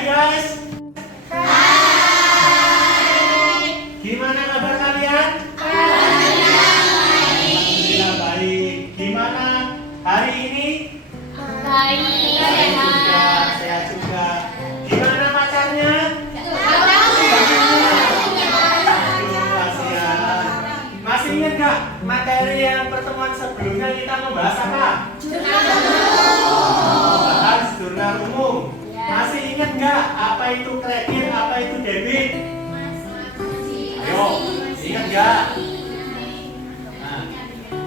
Hai guys. Gimana kabar kalian? Alhamdulillah baik. Gimana hari ini? Baik. Sehat juga. Gimana pacarnya? Masih ingat gak materi yang pertemuan sebelumnya kita membahas apa? Bahas jurnal umum. Masih ingat gak apa itu kredit, apa itu debit? Ayo, ingat gak? Nah,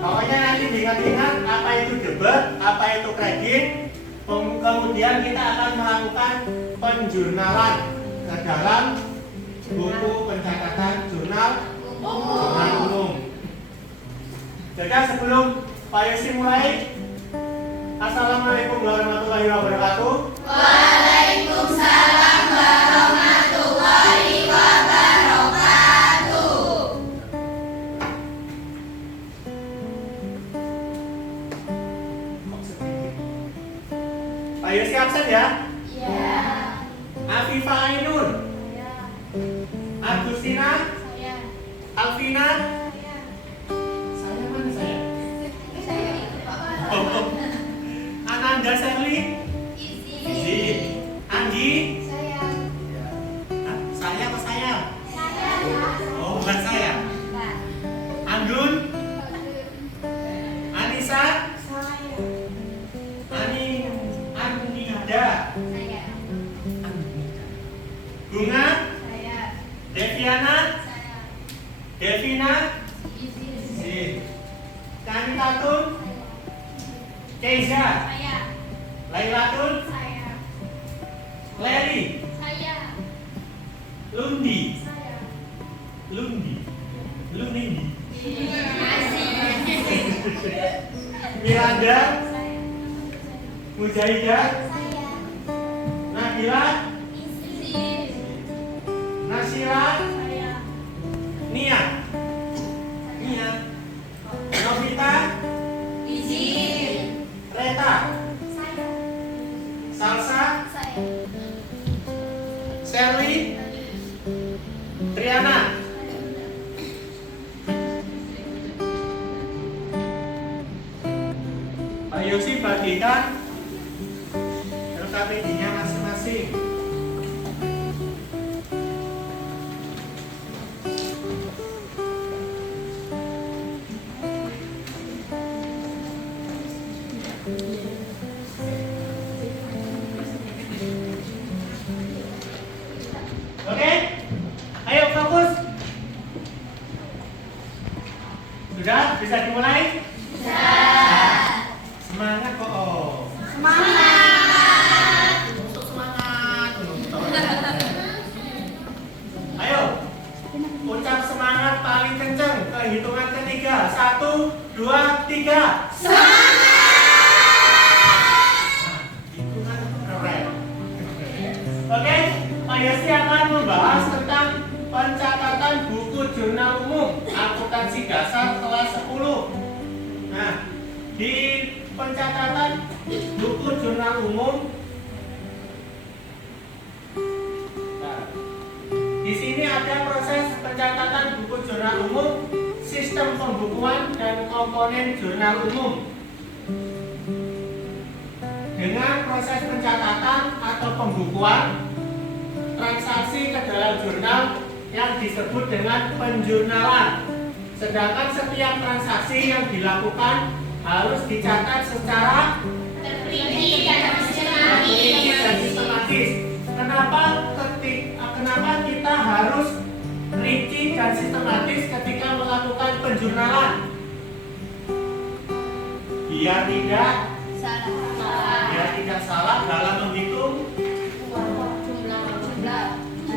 pokoknya nanti diingat-ingat apa itu debit, apa itu kredit. Kemudian kita akan melakukan penjurnalan ke dalam buku pencatatan jurnal umum. Jadi sebelum Pak Yosi mulai, Assalamualaikum warahmatullahi wabarakatuh. Waalaikumsalam warahmatullahi wabarakatuh. Pak Yosi absen ya? Ya. Afifah Ainun, Agustina, Saya. Alvina, saya mana saya? Saya itu Pak. Oh. Ananda Sherly, Izi, Anggi, Saya. Hah? Saya apa saya? Saya. Oh bukan saya. Anggun, Anissa, Saya. Anida, Saya. Bunga, Saya. Deviana, Saya. Devina, Izin. Zin, Kanitatun, Keiza, Saya. Lailatun, Saya. Leri, Saya. Lundi, Saya. Lundi, Lunindi, Masih. Miranda, Saya. Mujahidah, Saya. Nabila, Izin. Nasira, Saya. Nia, Novita, Izin. Reta, Saya. Salsa, Saya. Sherly, Triana. Pak Yosi bagikan LKPD-nya masing-masing. Oke? Ayo fokus. Sudah? Bisa dimulai? Semangat kok. Oh. Semangat. Untuk semangat. Ayo. Ucap semangat paling kenceng ke hitungan ketiga. 1, 2, 3. Itu kan keren. Oke, Pak Yosi akan membahas tentang pencatatan buku jurnal umum akuntansi dasar kelas 10. Nah, di pencatatan buku jurnal umum, nah, di sini ada proses pencatatan buku jurnal umum, sistem pembukuan dan komponen jurnal umum. Dengan proses pencatatan atau pembukuan transaksi ke dalam jurnal yang disebut dengan penjurnalan. Sedangkan setiap transaksi yang dilakukan harus dicatat secara Terperinci dan terperinci dan sistematis. Kenapa kita harus rinci dan sistematis ketika melakukan penjurnalan? Biar tidak salah dalam menghitung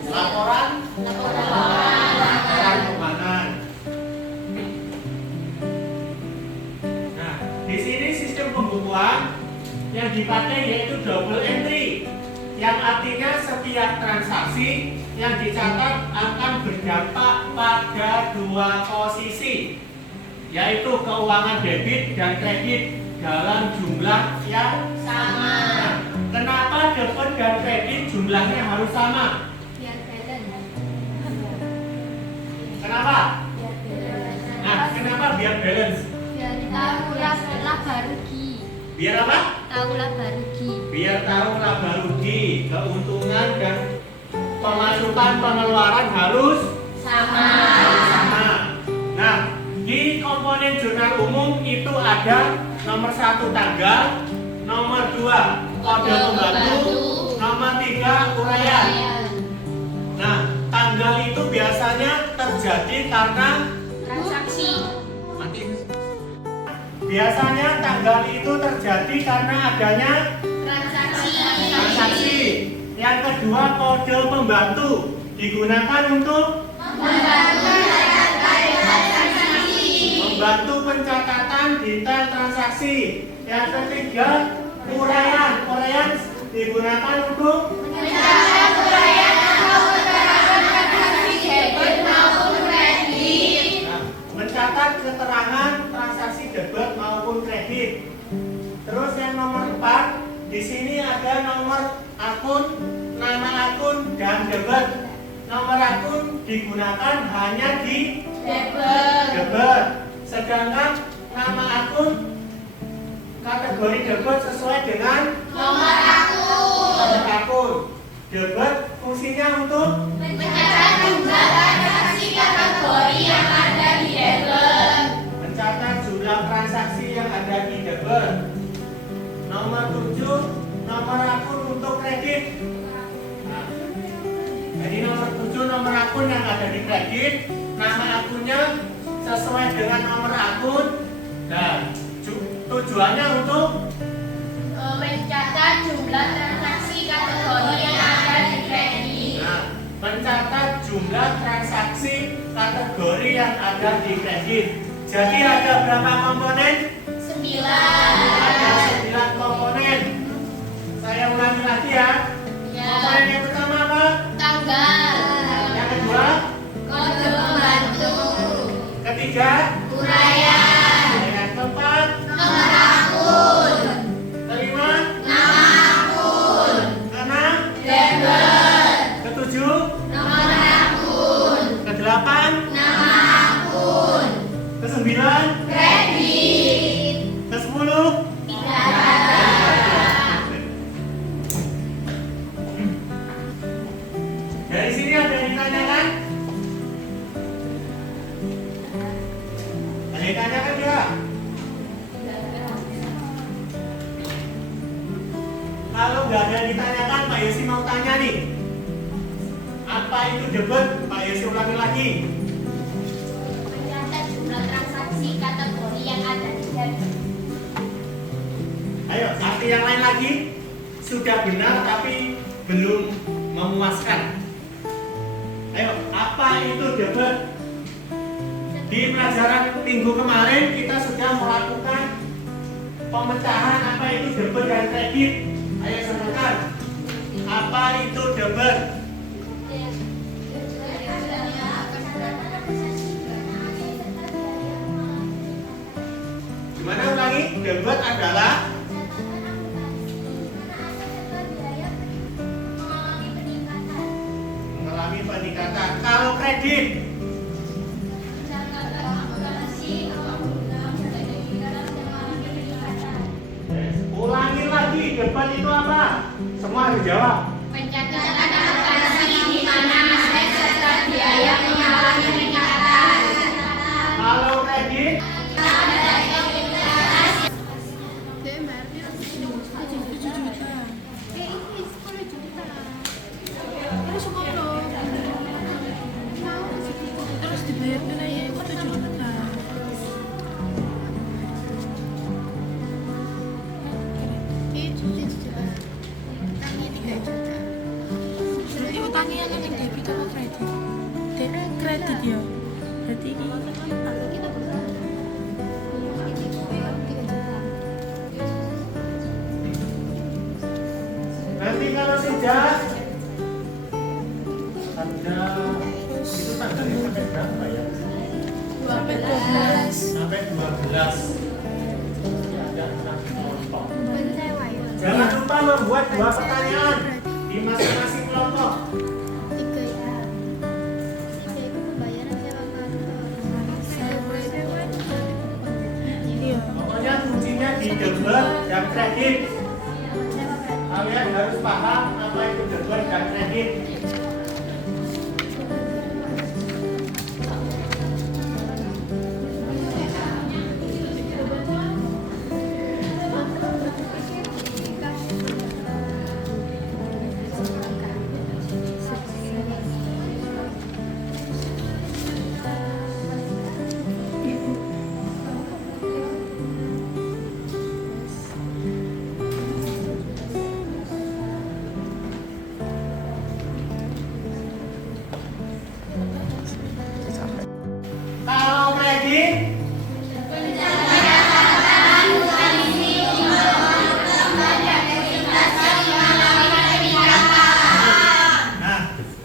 laporan keuangan. Nah, di sini sistem pembukuan yang dipakai yaitu double entry, yang artinya setiap transaksi yang dicatat akan berdampak pada dua posisi, yaitu keuangan debit dan kredit dalam jumlah yang sama. Nah, kenapa debit dan kredit jumlahnya harus sama. Biar balance. Kenapa? Nah, kenapa biar balance? Biar tahu laba rugi. Biar apa? Tahu laba rugi. Biar tahu laba rugi, keuntungan dan pemasukan pengeluaran harus Sama. sama. Nah, di komponen jurnal umum itu ada nomor 1 tanggal, nomor 2 kode pembantu, nomor 3 uraian. Nah, tanggal itu biasanya terjadi karena Transaksi. mati. Biasanya tanggal itu terjadi karena adanya transaksi. Yang kedua kode pembantu digunakan untuk membantu pencatatan detail transaksi. Yang ketiga uraian. Uraian digunakan untuk mencatat keterangan transaksi debit maupun kredit. Terus yang nomor 4, di sini ada nomor akun, nama akun dan debit. Nomor akun digunakan hanya di debit. Sedangkan nama akun kategori debit sesuai dengan nomor akun. Debit fungsinya untuk mencatat jumlah transaksi yang ada di debit. Nomor 7, nomor akun untuk kredit. Nah, jadi nomor 7 nomor akun yang ada di kredit, nama akunnya sesuai dengan nomor akun. Dan tujuannya untuk Mencatat jumlah transaksi kategori yang ada di kredit. mencatat jumlah transaksi kategori yang ada di kredit. Jadi ada berapa komponen? 9. Ada 9 komponen. Saya ulangi lagi ya. Komponen yang pertama apa? Tanggal. Yang kedua? Kode pembantu. Ketiga? Uraian. Yang keempat? Nomor akun. Kelima? Nama akun. Keenam? Debit. Ketujuh? Nomor akun. Kedelapan? Nama akun. Kesembilan? Kredit. Kesepuluh? Tidak ada. Dari sini ada yang ditanyakan? Ada yang ditanyakan ya? Kalau nggak ada yang ditanyakan, Pak Yosi mau tanya nih. Apa itu debit? Pak Yosi ulangi lagi. Mencatat jumlah transaksi kategori yang ada di debit. Ayo, arti yang lain lagi. Sudah benar tapi belum memuaskan. Ayo, apa itu debit? Di pelajaran minggu kemarin kita sudah melakukan pemecahan apa itu debit dan kredit. Ayo sebutkan. Apa itu debit? Gimana ulangi? Debit adalah mengalami peningkatan. Kalau kredit, ulangi lagi. Debit itu apa? Semua harus jawab. Pencatatan transaksi di mana aset serta biaya mengalami peningkatan. Kalau kredit, Terus dibayar tunai itu 7 juta. Berarti utangnya yang ini debit atau kredit? Kredit ya. Berarti ini nanti kalau sudah ada itu tanggalnya sampai berapa ya? sampai 12. Sampai 12. Ya, ada 6 kelompok. Jangan lupa membuat 2 pertanyaan di di masing-masing kelompok. 3 ya. 3 itu pembayaran sewa kantor. Iya. Pokoknya kuncinya di debit dan kredit. Kalian harus paham apa itu debit dan kredit. Kalau kredit nah,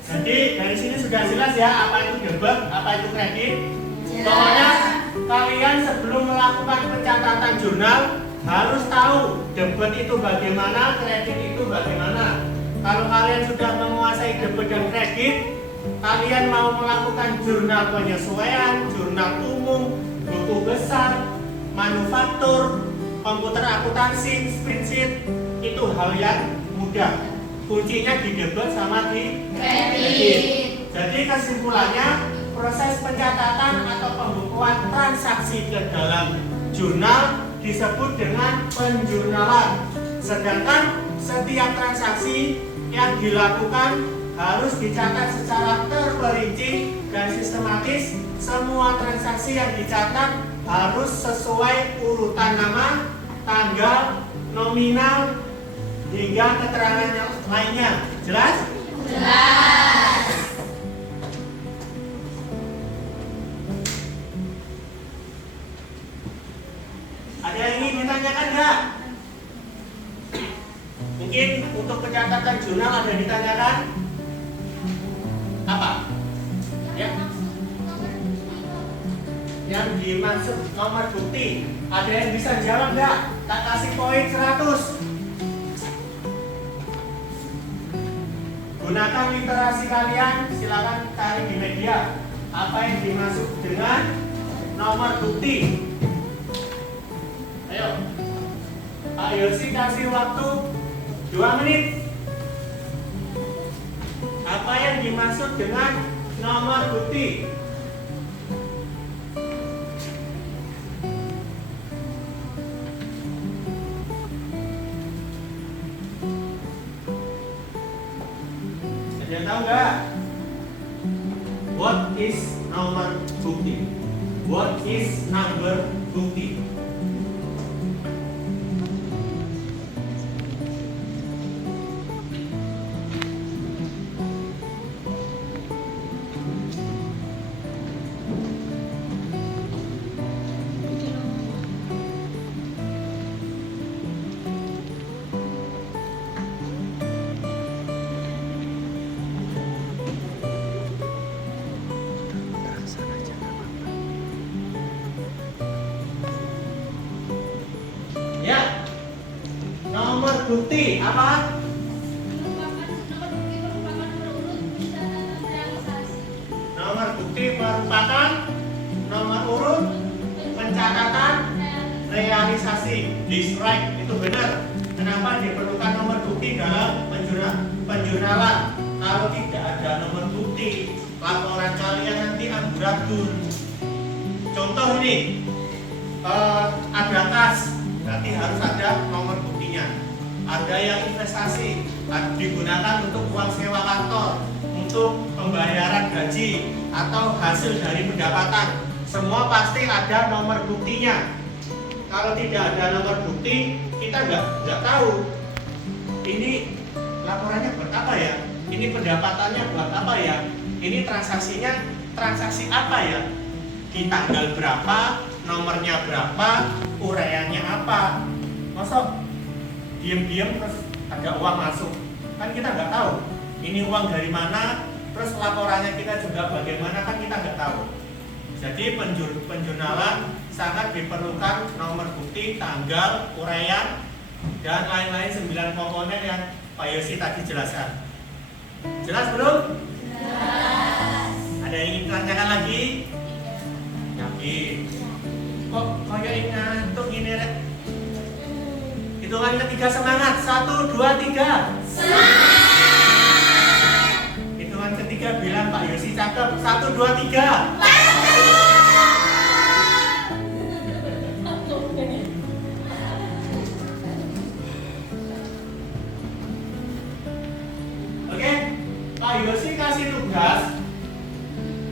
jadi dari sini sudah jelas ya apa itu debit, apa itu kredit. Pokoknya kalian sebelum melakukan pencatatan jurnal harus tahu debit itu bagaimana, kredit itu bagaimana. Kalau kalian sudah menguasai debit dan kredit, kalian mau melakukan jurnal penyesuaian, jurnal umum, buku besar, manufaktur, komputer akuntansi, spreadsheet, itu hal yang mudah. Kuncinya di debit sama di kredit. Jadi kesimpulannya, proses pencatatan atau pembukuan transaksi ke dalam jurnal disebut dengan penjurnalan. Sedangkan setiap transaksi yang dilakukan harus dicatat secara terperinci dan sistematis. Semua transaksi yang dicatat harus sesuai urutan nama, tanggal, nominal, hingga keterangan yang lainnya. Jelas? Jelas. Ada yang ingin ditanyakan nggak? Mungkin untuk pencatatan jurnal ada yang ditanyakan? Apa? Ya. Yang dimaksud nomor bukti. Ada yang bisa jawab nggak? Tak kasih poin 100. Gunakan literasi kalian, silakan cari di media. Apa yang dimaksud dengan nomor bukti? Ayo. Pak Yosi kasih waktu 2 menit. Apa yang dimaksud dengan nomor bukti? Ada yang tahu nggak? What is nomor bukti? What is number bukti? Ya, nomor bukti apa? Nomor bukti merupakan nomor urut pencatatan realisasi. Describe itu benar. Kenapa diperlukan nomor bukti dalam penjurnalan? Kalau tidak ada nomor bukti, laporan kalian nanti amburadul. Contoh ini, ada kas. Berarti harus ada nomor buktinya. Ada yang investasi, digunakan untuk uang sewa kantor, untuk pembayaran gaji atau hasil dari pendapatan. Semua pasti ada nomor buktinya. Kalau tidak ada nomor bukti, kita nggak tahu. Ini laporannya buat apa ya? Ini pendapatannya buat apa ya? Ini transaksinya transaksi apa ya? Di tanggal berapa? Nomornya berapa? Uraiannya apa? Masa diam-diam terus ada uang masuk? Kan kita nggak tahu. Ini uang dari mana? Terus laporannya kita juga bagaimana? Kan kita nggak tahu. Jadi penjurnalan sangat diperlukan nomor bukti, tanggal, uraian, dan lain-lain 9 komponen yang Pak Yosi tadi jelaskan. Jelas belum? Jelas. Ada yang ingin tanyakan lagi? Yakin. Kok kayak ngantuk ini Rek? Hitungan ketiga semangat. 1, 2, 3. Semangat. Hitungan ketiga bilang Pak Yosi cakep. 1, 2, 3. Oke, Pak Yosi kasih tugas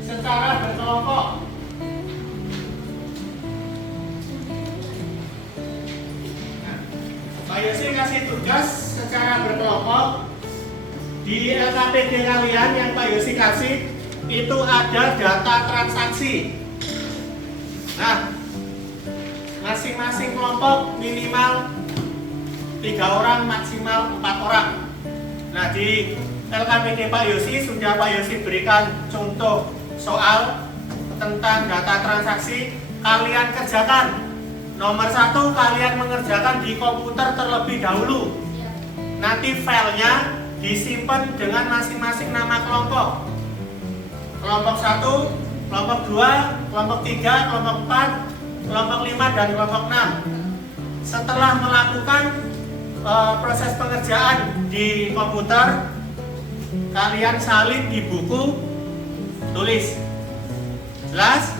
secara berkelompok. Pak Yosi kasih tugas secara berkelompok. Di LKPD kalian yang Pak Yosi kasih itu ada data transaksi. Nah, masing-masing kelompok minimal 3 orang, maksimal 4 orang. Nah, di LKPD Pak Yosi sudah Pak Yosi berikan contoh soal tentang data transaksi. Kalian kerjakan. Nomor 1, kalian mengerjakan di komputer terlebih dahulu. Nanti filenya disimpan dengan masing-masing nama kelompok. Kelompok 1, kelompok 2, kelompok 3, kelompok 4, kelompok 5, dan kelompok 6. Setelah melakukan proses pengerjaan di komputer, kalian salin di buku tulis. Jelas?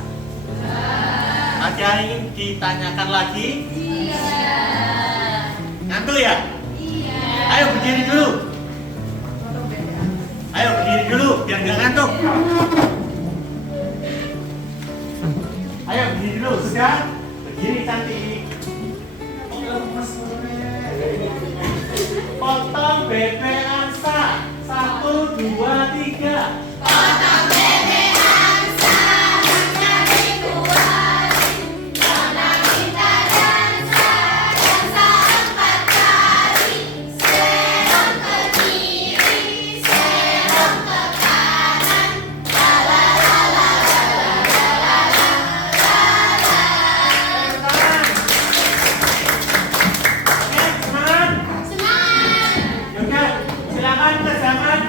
Ada yang ingin ditanyakan lagi? Iya. Ngantuk ya? Iya. Ayo berdiri dulu. Ayo berdiri dulu biar nggak ngantuk. Ayo berdiri dulu. Sudah? Berdiri cantik. Potong bebek angsa. 1, 2, 3. Potong bebek angsa, mencari kuali, karena kita dansa 4 kali. Serong ke kiri, serong ke kanan, la la la la la la la la la. Oke, semangat. Semangat. Oke, silakan kerjakan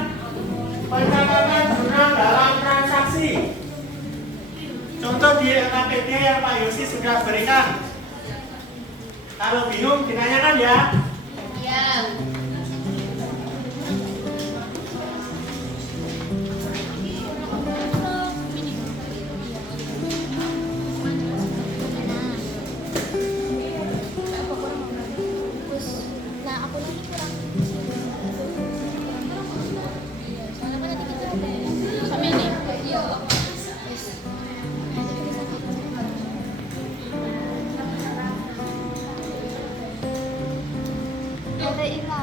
pencatatan jurnal dalam transaksi. Contoh di LKPD yang Pak Yosi sudah berikan. Kalau bingung ditanyakan ya. Ya. Nah, aku lagi kurang. Soalnya kan tadi kita ada sama ini. Iya. Ada hilang.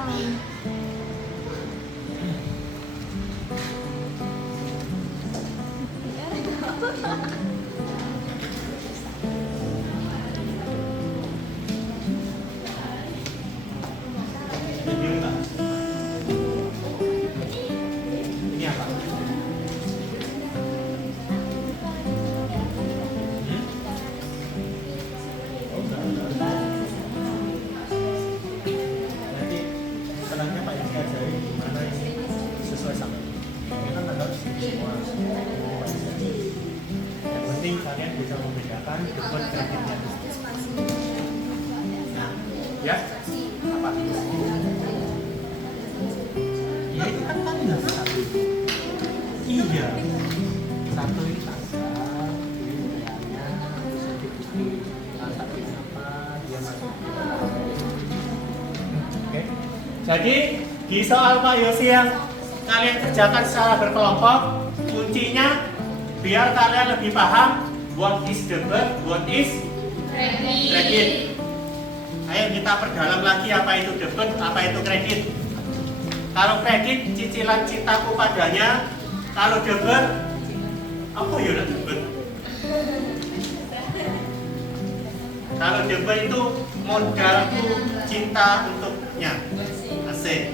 Ini Pak. Ini apa? Nanti setelahnya Pak Yosi ajari gimana ini sesuai sama ini kan ada semua. Yang penting kalian bisa membedakan debat kreditnya. Nah, ya apa? Ya itu kan tanggal 1. Iya. 1 ini tanggal, ini nilainya, sedikit transaksi apa, dia masuk ke dalam. Oke. Jadi di soal Pak Yosi yang kalian kerjakan secara berkelompok, kuncinya biar kalian lebih paham what is debit, what is kredit. Ayo kita perdalam lagi apa itu debit, apa itu kredit. Kalau kredit cicilan cintaku padanya, kalau debit apa ya debit? Kalau debit itu modalku cinta untuknya. Asik.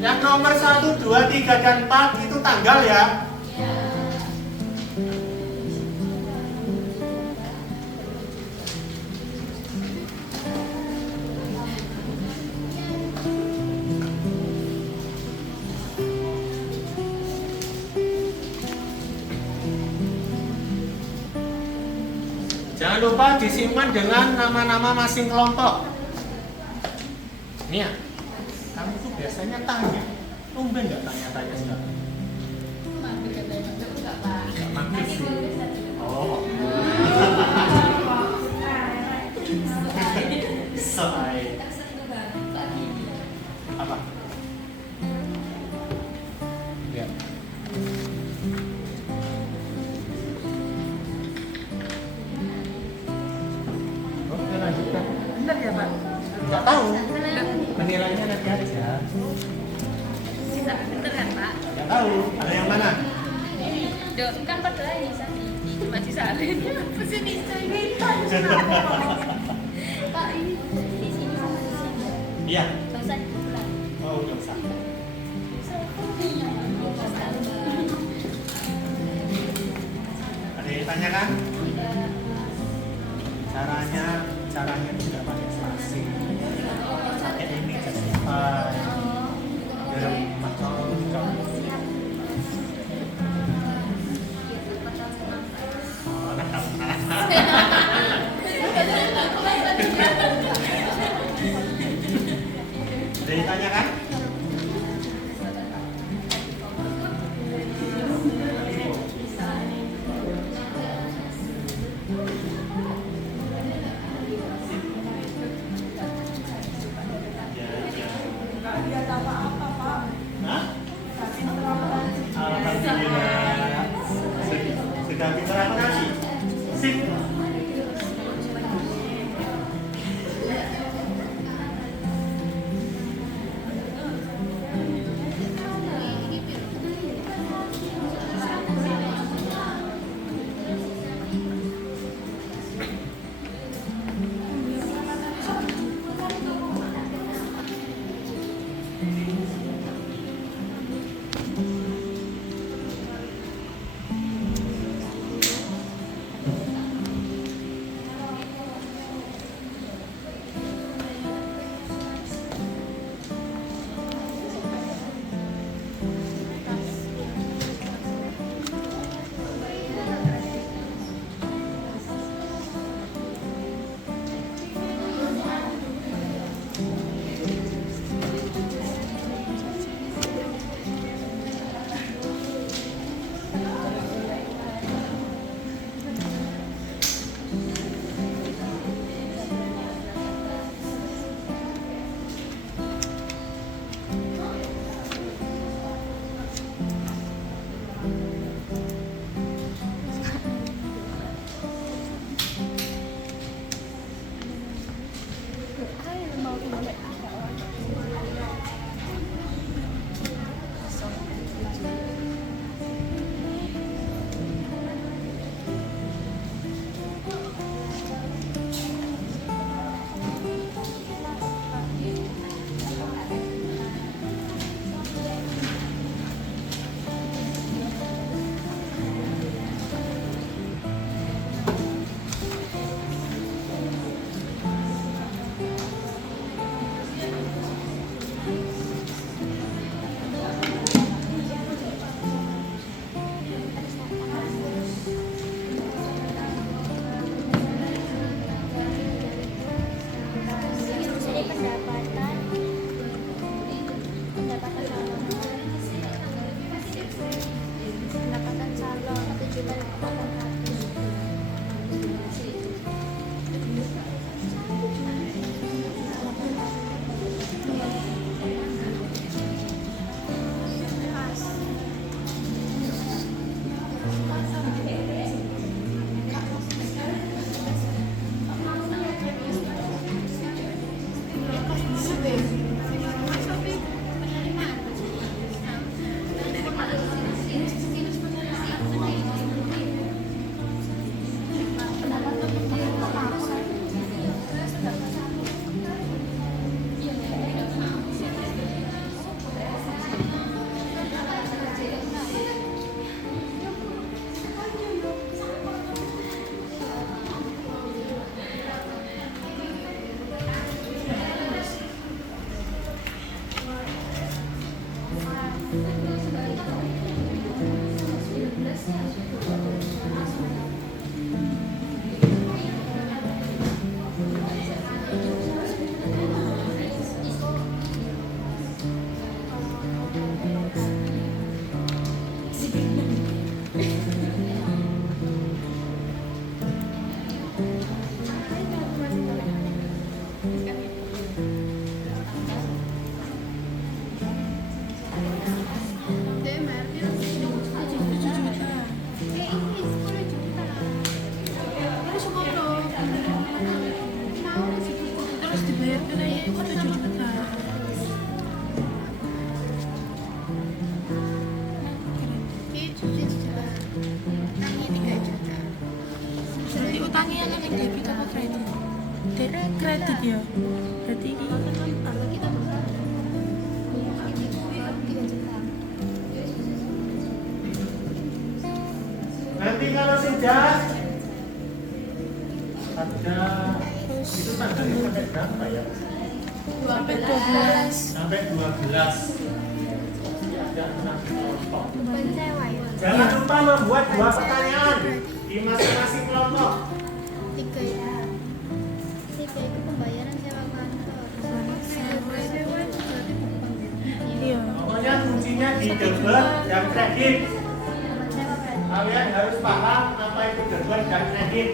Yang nomor 1, 2, 3, dan 4 itu tanggal ya. Jangan lupa disimpan dengan nama-nama masing kelompok. Nia, kamu tuh biasanya tanya, tumben nggak tanya-tanya sekarang? Nggak mampir sih. Oh. Soai. Apa? Ya. Oke, lanjutkan. Bener ya, Pak? Nggak tahu. Menilainya nanti aja. Bisa bener kan, Pak? Nggak tahu. Ada yang mana? Dok, kan padahal ini cuma disalin. Apa sih nih? Pak, ini di sini sama di sini. Iya. Nggak usah diulang. Oh, nggak usah. Ada yang tanya kan? Caranya tidak pakai spasi. Pakai ini justify. Dalam makro juga. Oh, nakal. Ada yang tanya kan? Hah? Alhamdulillah. Sudah pintar apa lagi? Sip. biar nilainya itu 7 juta. Ini 7 juta. Utangnya 3 juta. Berarti utangnya yang debit apa kredit? Kredit ya. Berarti ini Kalau kita buka 3 juta. Nanti kalau sudah ada itu tanggalnya sampai berapa ya? sampai 12. Sampai 12. Ada 6 kelompok. Bukan sewa ya. Jangan lupa membuat 2 pertanyaan di masing-masing kelompok. 3 ya. 3 itu pembayaran sewa kantor. Sewa itu berarti bukan ya. Iya. Pokoknya kuncinya di debit dan kredit. Sewa berarti. Kalian harus paham apa itu debit dan kredit.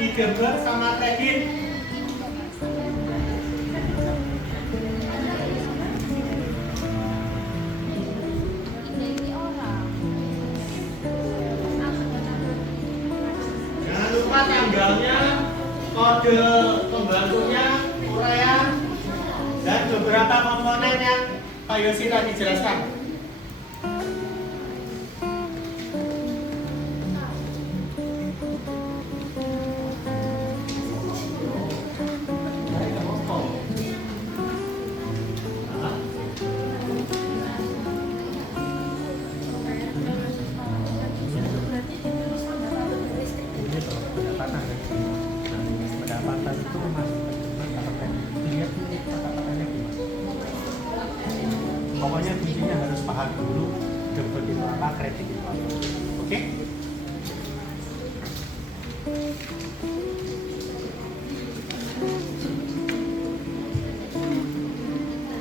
lagi debit sama kredit. Jangan lupa tanggalnya, kode pembantunya, uraian, dan beberapa komponen yang Pak Yosi tadi jelaskan. Pendapatan itu lihat kata-katanya gimana. Pokoknya intinya harus paham dulu debit itu apa, kredit itu apa. Oke?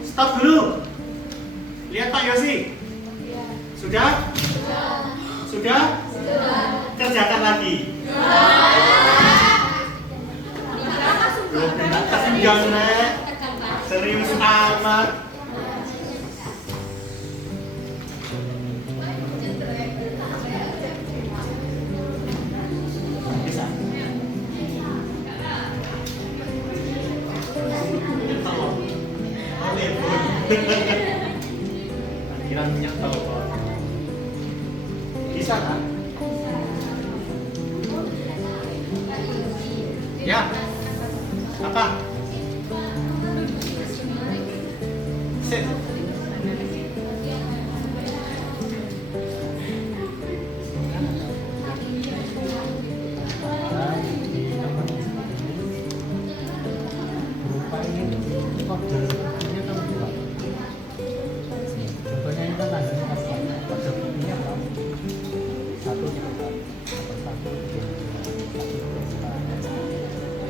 Stop dulu. Lihat Pak Yosi. Sudah? Sudah? Kerjakan lagi. Kesenjang nek, serius amat. Bisa. Oh, telepon. Kira minyak telepon. Bisa kan? Ya. Apa? Sit. Berupa ini kode ini kan dua. Contohnya ini kan tandanya kode ini apa? Satu gitu kan. Satu.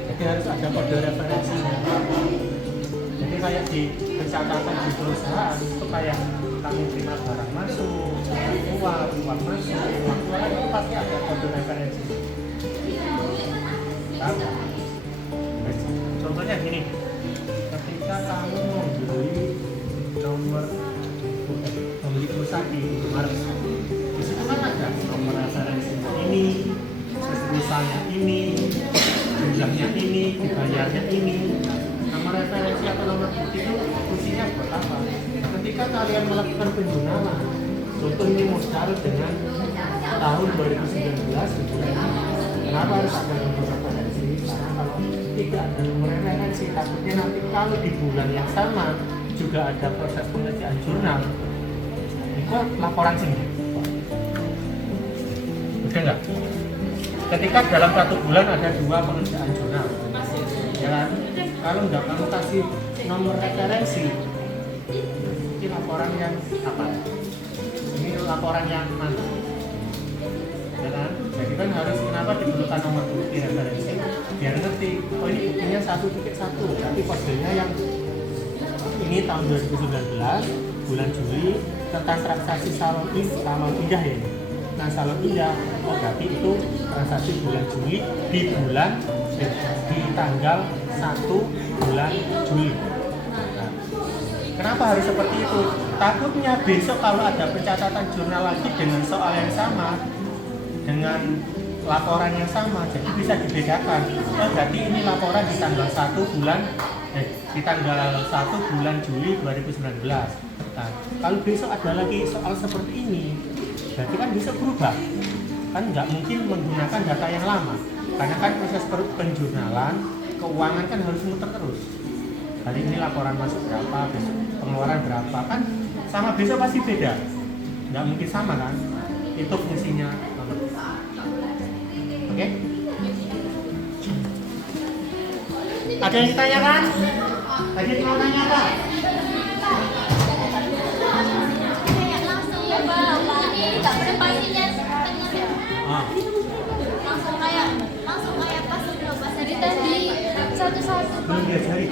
Jadi harus ada kode referensinya. Jadi kayak di pencatatan di perusahaan itu kayak kami terima barang masuk, uang masuk, uang keluar itu pasti ada kode referensi. Tahu nggak? Contohnya gini, ketika kamu membeli pulsa di Indomaret, di situ kan ada nomor referensinya ini, misalnya ini, jumlahnya ini, dibayarnya ini. Nomor referensi atau nomor bukti itu fungsinya buat apa? Ketika kalian melakukan penjualan, contoh ini modal dengan tahun 2019 gitu ya. Kenapa harus ada nomor referensi? Karena kalau tidak ada nomor referensi, takutnya nanti kalau di bulan yang sama juga ada proses pengerjaan jurnal, itu laporan sendiri. Udah nggak? Ketika dalam satu bulan ada 2 pengerjaan jurnal, ya kan? Kalau nggak kamu kasih nomor referensi, ini laporan yang apa? Ini laporan yang mana? Ya kan? Jadi kan harus kenapa diperlukan nomor bukti referensi? Biar ngerti, oh ini buktinya 1.1, tapi kodenya yang ini tahun 2019 bulan Juli tentang transaksi salon indah ya. Nah salon indah, oh berarti itu transaksi bulan Juli di tanggal 1 bulan Juli. Nah, kenapa harus seperti itu? Takutnya besok kalau ada pencatatan jurnal lagi dengan soal yang sama, dengan laporan yang sama, jadi bisa dibedakan. Oh, berarti ini laporan di tanggal 1 bulan Juli 2019. Nah, kalau besok ada lagi soal seperti ini, berarti kan bisa berubah. Kan nggak mungkin menggunakan data yang lama, karena kan proses penjurnalan keuangan kan harus muter terus. Hari ini laporan masuk berapa, besok pengeluaran berapa, kan sama besok pasti beda. Nggak mungkin sama kan? Itu fungsinya. Oke? Ada yang ditanyakan? Tadi mau tanya apa? Langsung kayak pas nyoba tadi satu-satu Belum diajari.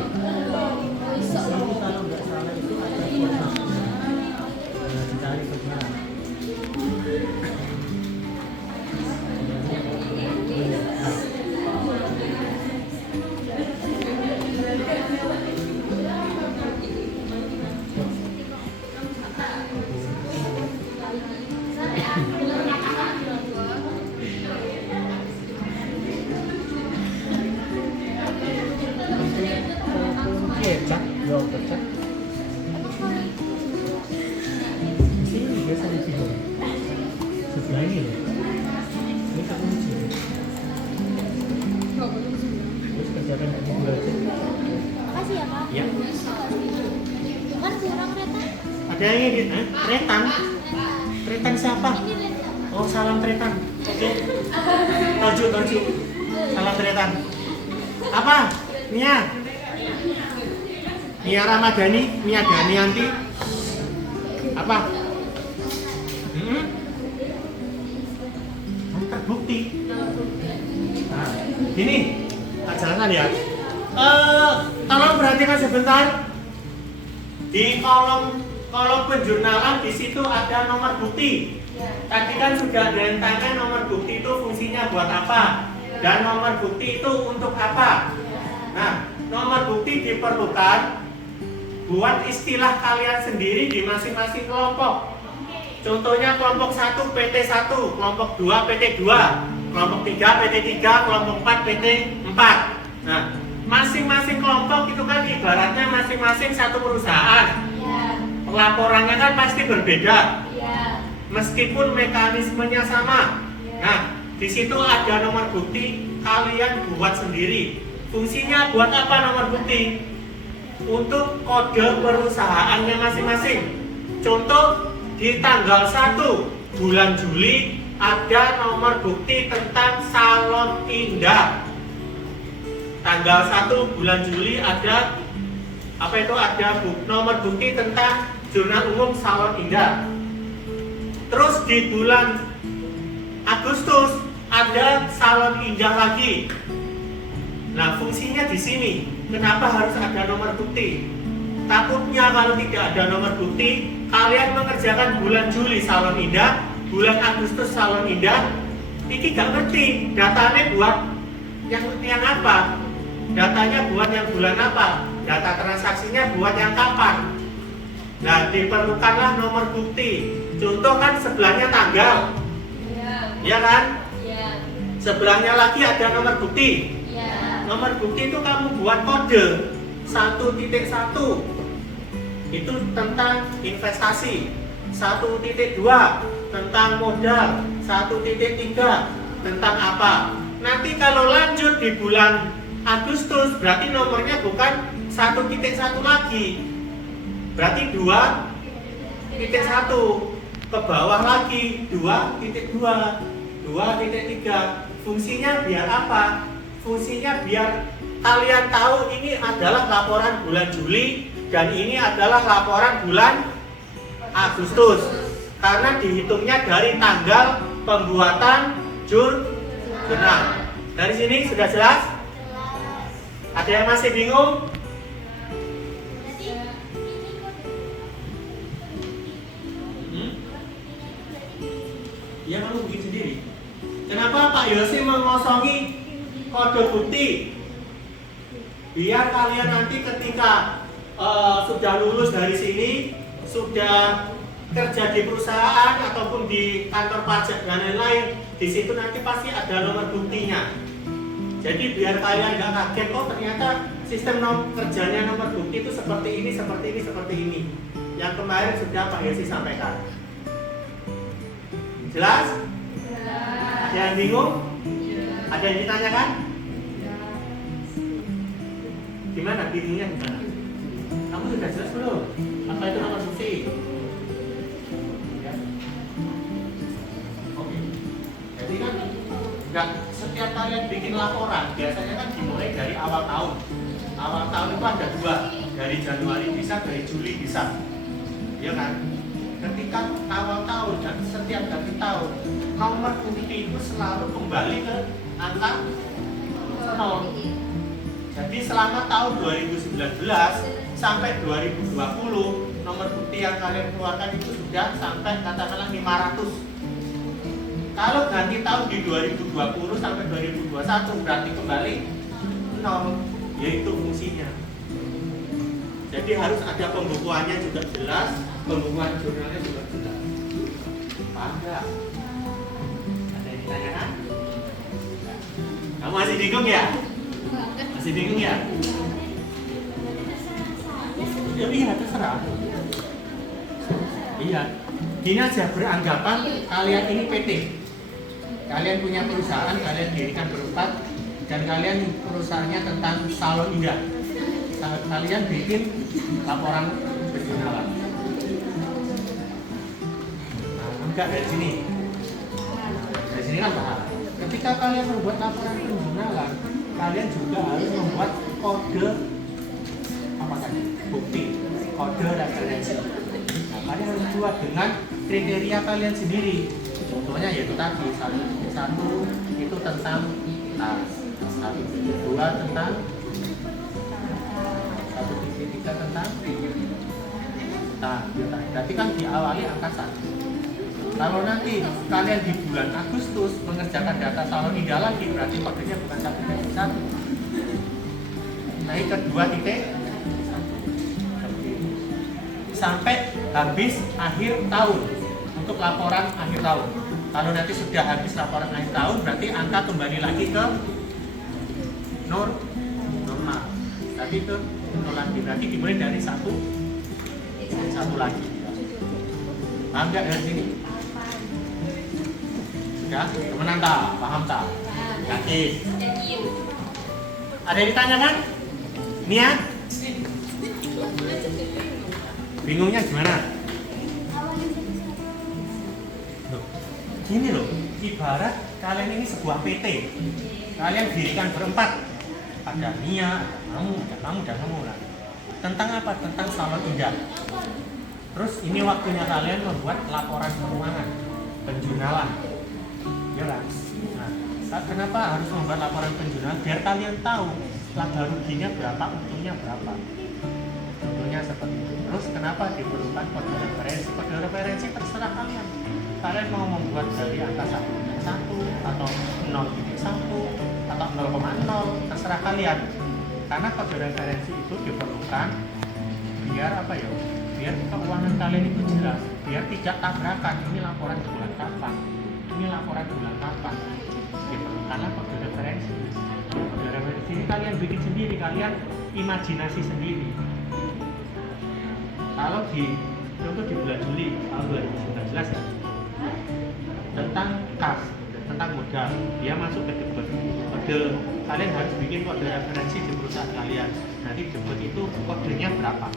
besok. Kalau nggak salah itu ada kuota. Dicari bagaimana? Ada yang ingin Tretan? Tretan siapa? Oh, salam Tretan. Oke. Toju. Salam Tretan. Apa? Mia Ramadhani, Mia Danianti. Apa? Terbukti. Nah, ini jangan ya. Tolong perhatikan sebentar. Di kolom penjurnalan di situ ada nomor bukti. Tadi kan sudah ada yang tanya nomor bukti itu fungsinya buat apa dan nomor bukti itu untuk apa. Nah, nomor bukti diperlukan buat istilah kalian sendiri di masing-masing kelompok. Contohnya kelompok 1 PT1, kelompok 2 PT2, kelompok 3 PT3, kelompok 4 PT4. Nah, masing-masing kelompok itu kan ibaratnya masing-masing satu perusahaan. Pelaporannya kan pasti berbeda. Meskipun mekanismenya sama. Nah, di situ ada nomor bukti, kalian buat sendiri. Fungsinya buat apa nomor bukti? Untuk kode perusahaannya masing-masing. Contoh, di tanggal 1 bulan Juli ada nomor bukti tentang Salon Indah. Tanggal 1 bulan Juli ada nomor bukti tentang Jurnal Umum Salon Indah. Terus di bulan Agustus ada Salon Indah lagi. Nah, fungsinya di sini. Kenapa harus ada nomor bukti? Takutnya kalau tidak ada nomor bukti, kalian mengerjakan bulan Juli Salon Indah, bulan Agustus Salon Indah, ini gak ngerti datanya buat yang apa, datanya buat yang bulan apa, data transaksinya buat yang kapan. Nah, diperlukanlah nomor bukti. Contoh kan sebelahnya tanggal, ya kan? Sebelahnya lagi ada nomor bukti. Nomor bukti itu kamu buat kode 1.1 itu tentang investasi, 1.2 tentang modal, 1.3 tentang apa. Nanti kalau lanjut di bulan Agustus berarti nomornya bukan 1.1 lagi, berarti 2.1 ke bawah lagi 2.2, 2.3. Fungsinya biar apa? Fungsinya biar kalian tahu ini adalah laporan bulan Juli dan ini adalah laporan bulan Agustus, karena dihitungnya dari tanggal pembuatan jurnal. Dari sini sudah jelas? Ada yang masih bingung? Ya, kamu bikin sendiri. Kenapa Pak Yosi mengosongi kode bukti? Biar kalian nanti ketika sudah lulus dari sini, sudah kerja di perusahaan ataupun di kantor pajak dan lain-lain, di situ nanti pasti ada nomor buktinya. Jadi biar kalian nggak kaget, oh ternyata sistem kerjanya nomor bukti itu seperti ini, seperti ini, seperti ini. Yang kemarin sudah Pak Yosi sampaikan. Jelas? Ada yang bingung? Ada yang ditanyakan? Gimana? Bingungnya gimana? Kamu sudah jelas belum? Apa itu nomor bukti? Ya. Oke. Jadi kan nggak setiap kalian bikin laporan, biasanya kan dimulai dari awal tahun. Awal tahun itu ada dua, dari Januari bisa, dari Juli bisa. Ya kan? Ketika awal tahun dan setiap ganti tahun, nomor bukti itu selalu kembali ke angka 0. Jadi selama tahun 2019 sampai 2020, nomor bukti yang kalian keluarkan itu sudah sampai katakanlah 500. Kalau ganti tahun di 2020 sampai 2021 berarti kembali 0, yaitu fungsinya. Jadi harus ada pembukuannya juga jelas, pembukuan jurnalnya juga jelas. Paham nggak? Ada yang ditanyakan? Kamu masih bingung ya? Masih bingung ya? Ya iya, terserah. Iya. Gini aja, beranggapan kalian ini PT. Kalian punya perusahaan, kalian dirikan berempat, dan kalian perusahaannya tentang Salon Indah. Kalian bikin laporan berjurnalan. enggak dari sini. Dari sini kan paham. Ketika kalian membuat laporan penjualan, kalian juga harus membuat kode apa tadi? Bukti, kode referensi. Nah, kalian harus buat dengan kriteria kalian sendiri. Contohnya yaitu tadi satu itu tentang tas, satu dua tentang 1.3 tentang berarti kan diawali angka 1. Kalau nanti kalian di bulan Agustus mengerjakan data salon indah lagi, berarti kodenya bukan 1.1. Naik ke 2.1 sampai habis akhir tahun untuk laporan akhir tahun. Kalau nanti sudah habis laporan akhir tahun, berarti angka kembali lagi ke normal. Tadi ke nol lagi, berarti dimulai dari satu lagi. Paham nggak dari sini? Sudah? Temenan tak? Paham tak? Yakin? Ada yang ditanyakan? Niat? Bingungnya gimana? Loh, gini loh, ibarat kalian ini sebuah PT. Kalian dirikan berempat. Ada Nia, ada kamu, dan kamu. Nah, tentang apa? Tentang salon indah. Terus ini waktunya kalian membuat laporan keuangan, penjualan. Ya kan? Nah, kenapa harus membuat laporan penjualan? Biar kalian tahu laba ruginya berapa, untungnya berapa. Contohnya seperti itu. Terus kenapa diperlukan kode referensi? Kode referensi terserah kalian. Kalian mau membuat dari angka 1.1 atau 0.1 atau 0,0, terserah kalian. Karena kode referensi itu diperlukan biar apa ya? Biar keuangan kalian itu jelas, biar tidak tabrakan. Ini laporan bulan kapan? Ini laporan bulan kapan? Diperlukanlah kode referensi. Kode referensi ini kalian bikin sendiri, kalian imajinasi sendiri. Kalau contoh di bulan Juli tahun 2019 ya, tentang kas, tentang modal, dia masuk ke debit. Kode kalian harus bikin kode referensi di perusahaan kalian. Nanti debit itu kodenya berapa?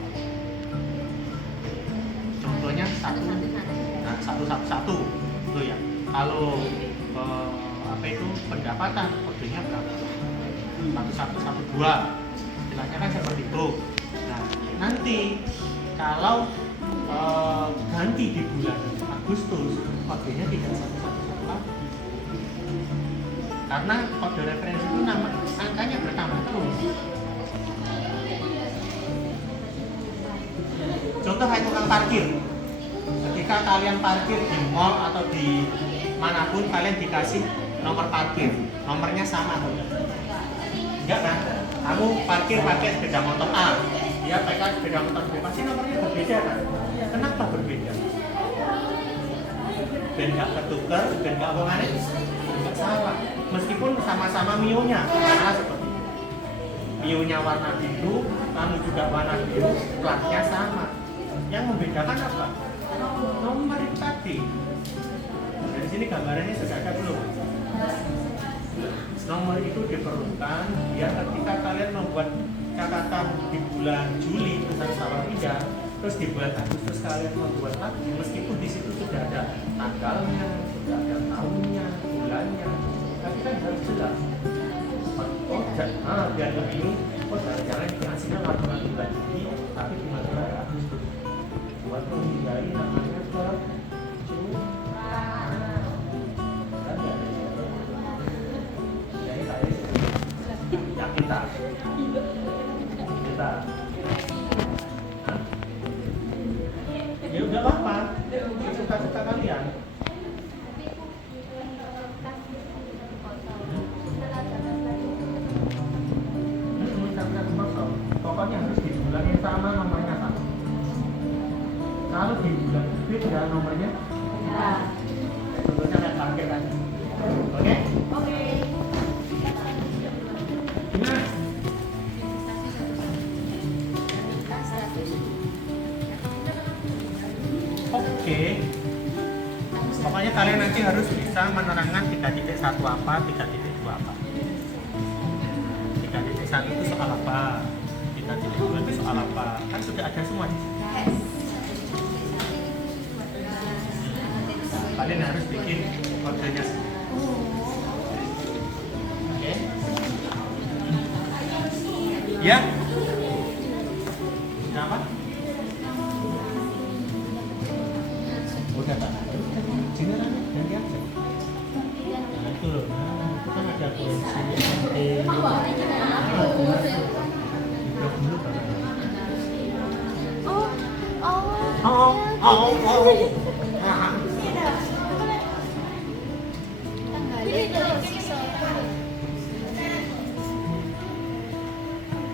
Contohnya 111 itu ya. Kalau apa itu pendapatan kodenya berapa? 1112. Istilahnya kan seperti itu. Nah, nanti kalau ganti di bulan Agustus, kodenya tidak 111 lagi. Karena kode referensi itu angkanya bertambah terus. Contoh kayak tukang parkir. Ketika kalian parkir di mall atau di manapun, kalian dikasih nomor parkir. Nomornya sama. Enggak kan? Kamu parkir pakai sepeda motor A, dia pakai sepeda motor B, pasti nomornya berbeda kan? Kenapa berbeda? Ben nggak ketukar, ben nggak apa-apa, nggak salah. Meskipun sama-sama mionya, karena seperti itu. Mionya warna biru, kamu juga warna biru, platnya sama. Yang membedakan apa? Nomor itu tadi. Dari sini gambarannya sudah ada belum? Nomor itu diperlukan biar ketika kalian membuat catatan di bulan Juli tentang salon indah, terus di bulan Agustus kalian membuat lagi, meskipun di situ sudah ada tanggalnya, sudah ada tahunnya, bulannya, tapi kan harus jelas. Oh, biar lebih jangan dikasihnya laporan bulan Juli, tapi cuma bulan Agustus. Buat menghindari namanya kita. Ya udah apa? Suka-suka kalian. Pokoknya harus di bulan yang sama nomornya sama. Kalau di bulan beda nomornya beda. Contohnya kayak parkir kan. Oke? Oke. Gimana? Oke. Pokoknya kalian nanti harus bisa menerangkan 3.1 apa, 3.2 apa. 3.1 itu soal apa, 3.2 itu soal apa. Kan sudah ada semua di sini. kalian harus bikin kodenya sendiri. Oke? Ya? Kenapa? Udah Pak. Sini lah, ganti aja. Nah, itu loh. Nah, itu kan ada kunci penting.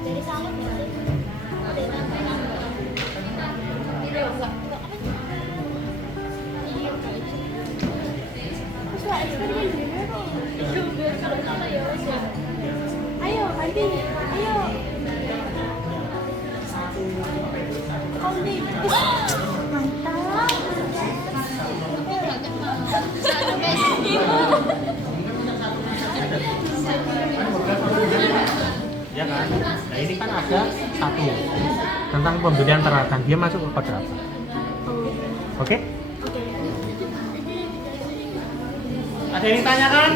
Jadi sama ayo, Andi, ayo. Mantap. Ya kan? Nah ini kan ada satu tentang pembelian peralatan. Dia masuk ke kode apa? Oke? Ada yang ditanyakan?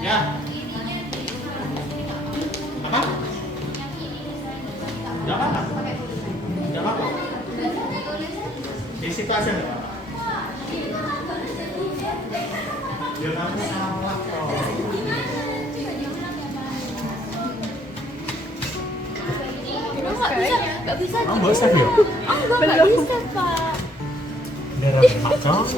Ya. Apa? Enggak apa-apa. Enggak apa-apa. Di situ aja enggak apa-apa. Ya kamu salah kok. Nggak bisa. Oh, nggak usah ya? Nggak bisa, Pak. Darah macam.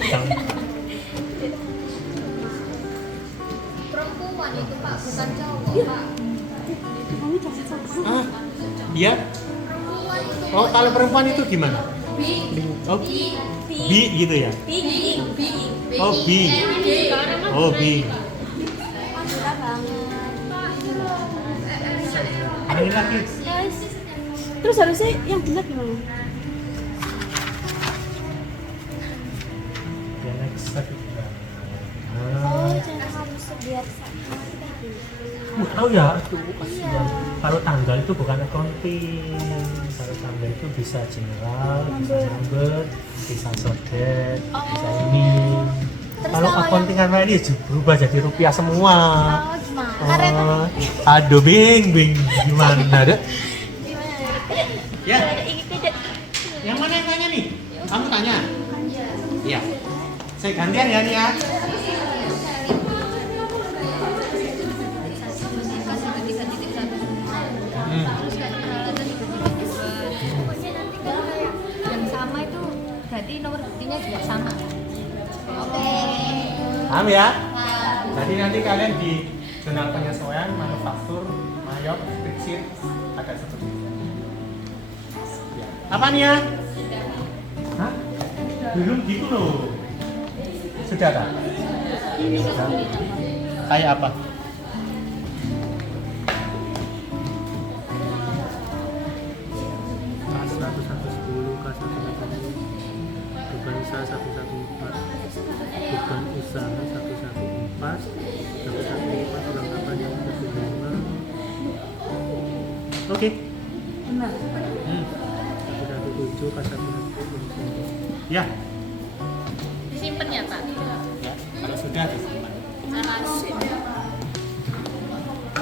Perempuan itu, Pak, bukan cowok, Pak. Ah, iya. Oh, kalau perempuan itu gimana? Oh, bi gitu ya? Oh, bi. Oh, bi. Murah banget. Ada lagi. Guys. Terus harusnya yang benar gimana? Ya next lagi. Oh, jangan harus biar sama. Oh ya, itu kasihan. Kalau tanggal itu bukan accounting. Kalau tanggal itu bisa general, bisa number, bisa sodet, bisa ini. Kalau accounting kan ini berubah jadi rupiah semua. Oh, gimana? Aduh, bing, gimana deh? Ya. Yang mana yang tanya nih? Kamu tanya? Iya. Saya gantian ya nih ya. Yang sama itu berarti nomor buktinya juga sama. Oke. Paham ya? Jadi nanti kalian di jurnal penyesuaian manufaktur, mayop, spreadsheet ada seperti itu. Ya. Apa nih ya? Hah? Belum gitu loh. Sudah tak? Sudah. Kayak apa? K1110, K110, beban usaha 114, beban usaha 114, 114 perlengkapan yang ke-5. Oke. Benar. 117, K110. Ya. Disimpan ya, Pak? Ya, kalau sudah disimpan. Cara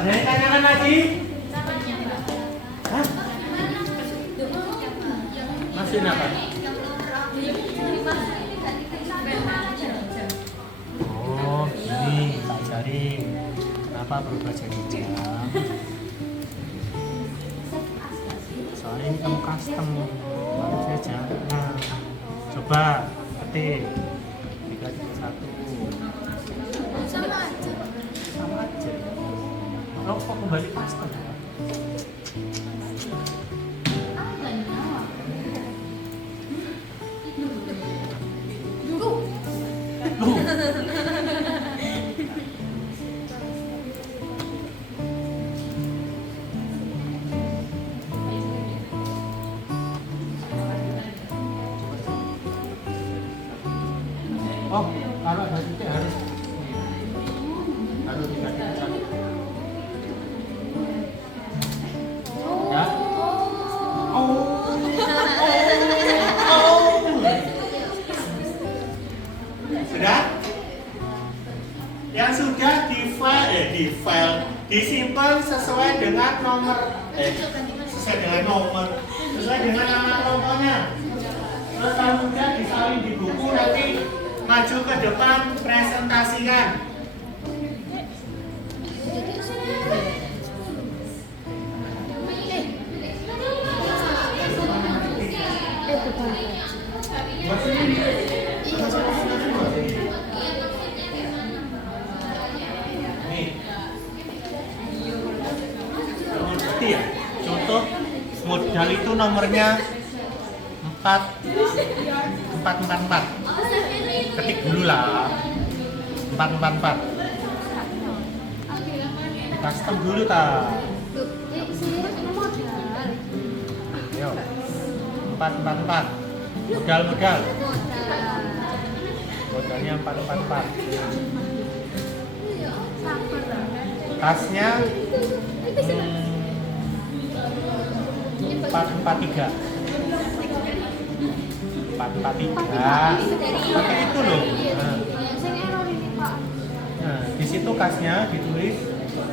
Ada yang tanyakan lagi? Hah? Mesin apa? Oh, ini tak ajarin. Kenapa berubah jadi jam? Soalnya ini kamu custom, harusnya jangan. Coba ketik 331. Sama aja. Sama aja. Lo kok kembali custom? Oh, kalau ada titik harus tiga titik satu. Ya. Oh. Sudah? Yang sudah disimpan sesuai dengan sesuai dengan nama kelompoknya. Terus kemudian disalin di buku, nanti maju ke depan presentasikan. Ya, contoh modal itu nomornya 444. Ketik dulu lah 444. Custom dulu ta. Yo. 444. Modal. Modalnya 444. Tasnya 443. 443. Pakai itu loh. Nah, di situ kasnya ditulis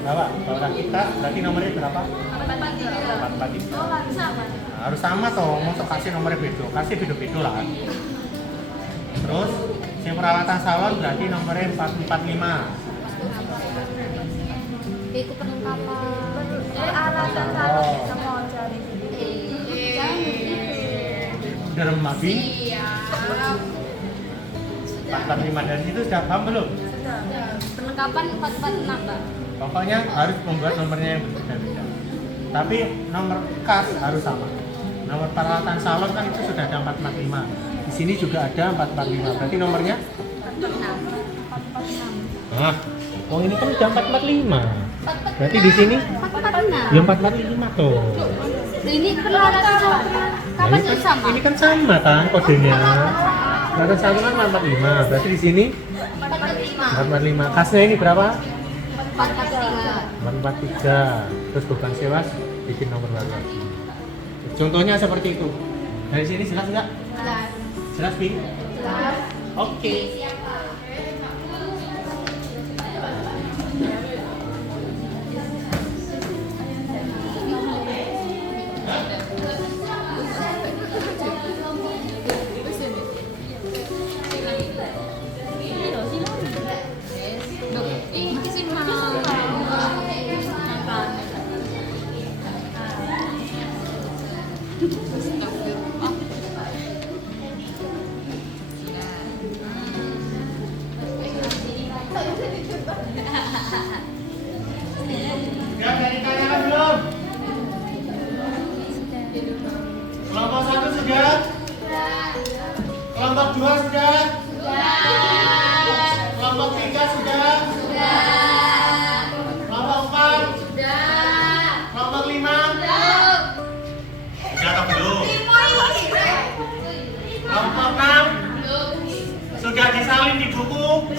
bawah kita, berarti nomornya berapa? 443. Nah, harus sama toh, mau kasih nomornya beda, kasih beda-beda lah. Terus, yang peralatan salon berarti nomornya 445. Itu perlengkapan alatan salon sama jari. Dermabi 445 dan itu sudah paham belum? Perlengkapan 446, Pak. Pokoknya harus membuat nomornya yang berbeda-beda. Tapi nomor kas harus sama. Nomor peralatan salon kan itu sudah ada 445. Di sini juga ada 445. Berarti nomornya 446. Nah, oh ini kan udah 445. Berarti di sini 446. ya 445 tuh. Ini peralatan salon. Kapan Ini sama? ini kan sama kan kodenya. Peralatan salon kan 445. Berarti di sini 445. Kasnya ini berapa? 443. Terus beban sewa bikin nomor baru lagi. Contohnya seperti itu. Dari sini jelas nggak? Jelas, Pi? Jelas. Oke. Sudah dari kanan belum? Kelompok 1 sudah? Kelompok 2 sudah? Kelompok 3 sudah? Kelompok 4? Kelompok 5? Sudah atau belum? Kelompok 6? Sudah disalin di buku?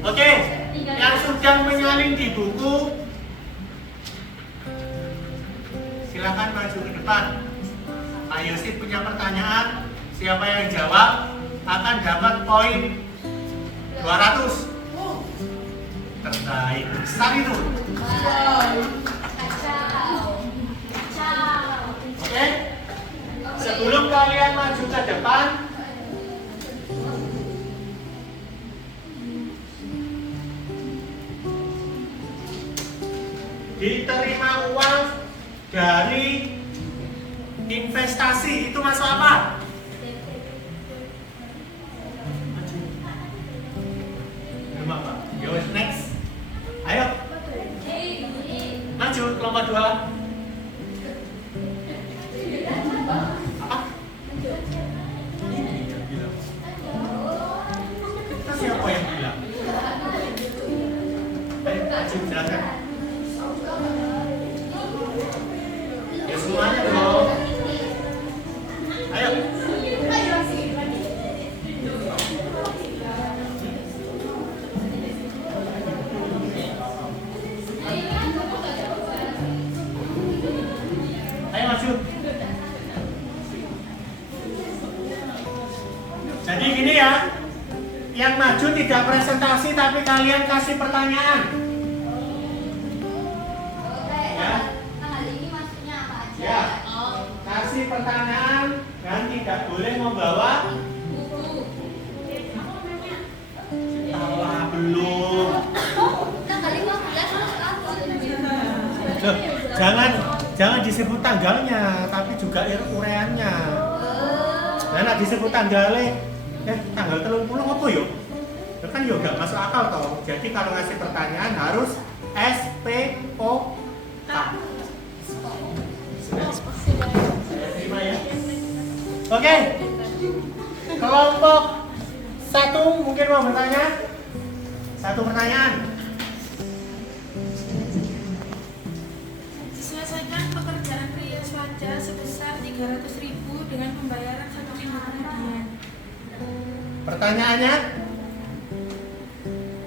Oke, yang sudah menyalin di buku silakan maju ke depan. Pak Yosif punya pertanyaan, siapa yang jawab akan dapat poin 200. Terbaik, besar itu. Oke, sebelum kalian maju ke depan, diterima uang dari investasi itu masuk apa? Terima Pak. Yowes next. Ayo. Maju kelompok 2. Apa? Itu siapa yang bilang? Ayo maju silakan. Ya semuanya dong. Ayo. Ayo maju. ya. Yang maju tidak presentasi tapi kalian kasih pertanyaan. Ya. Ya. Kasih pertanyaan dan tidak boleh membawa tawa belum. Loh, jangan disebut tanggalnya, tapi juga ureannya. Nah, disebut tanggalnya, tanggal 30 apa yuk? Itu kan yo gak masuk akal toh. Jadi kalau ngasih pertanyaan harus SPOK. Terima ya. Oke. Kelompok 1 mungkin mau bertanya? 1 pertanyaan. Selesaikan pekerjaan rias wajah sebesar 300.000 dengan pembayaran 1 minggu kemudian. Pertanyaannya?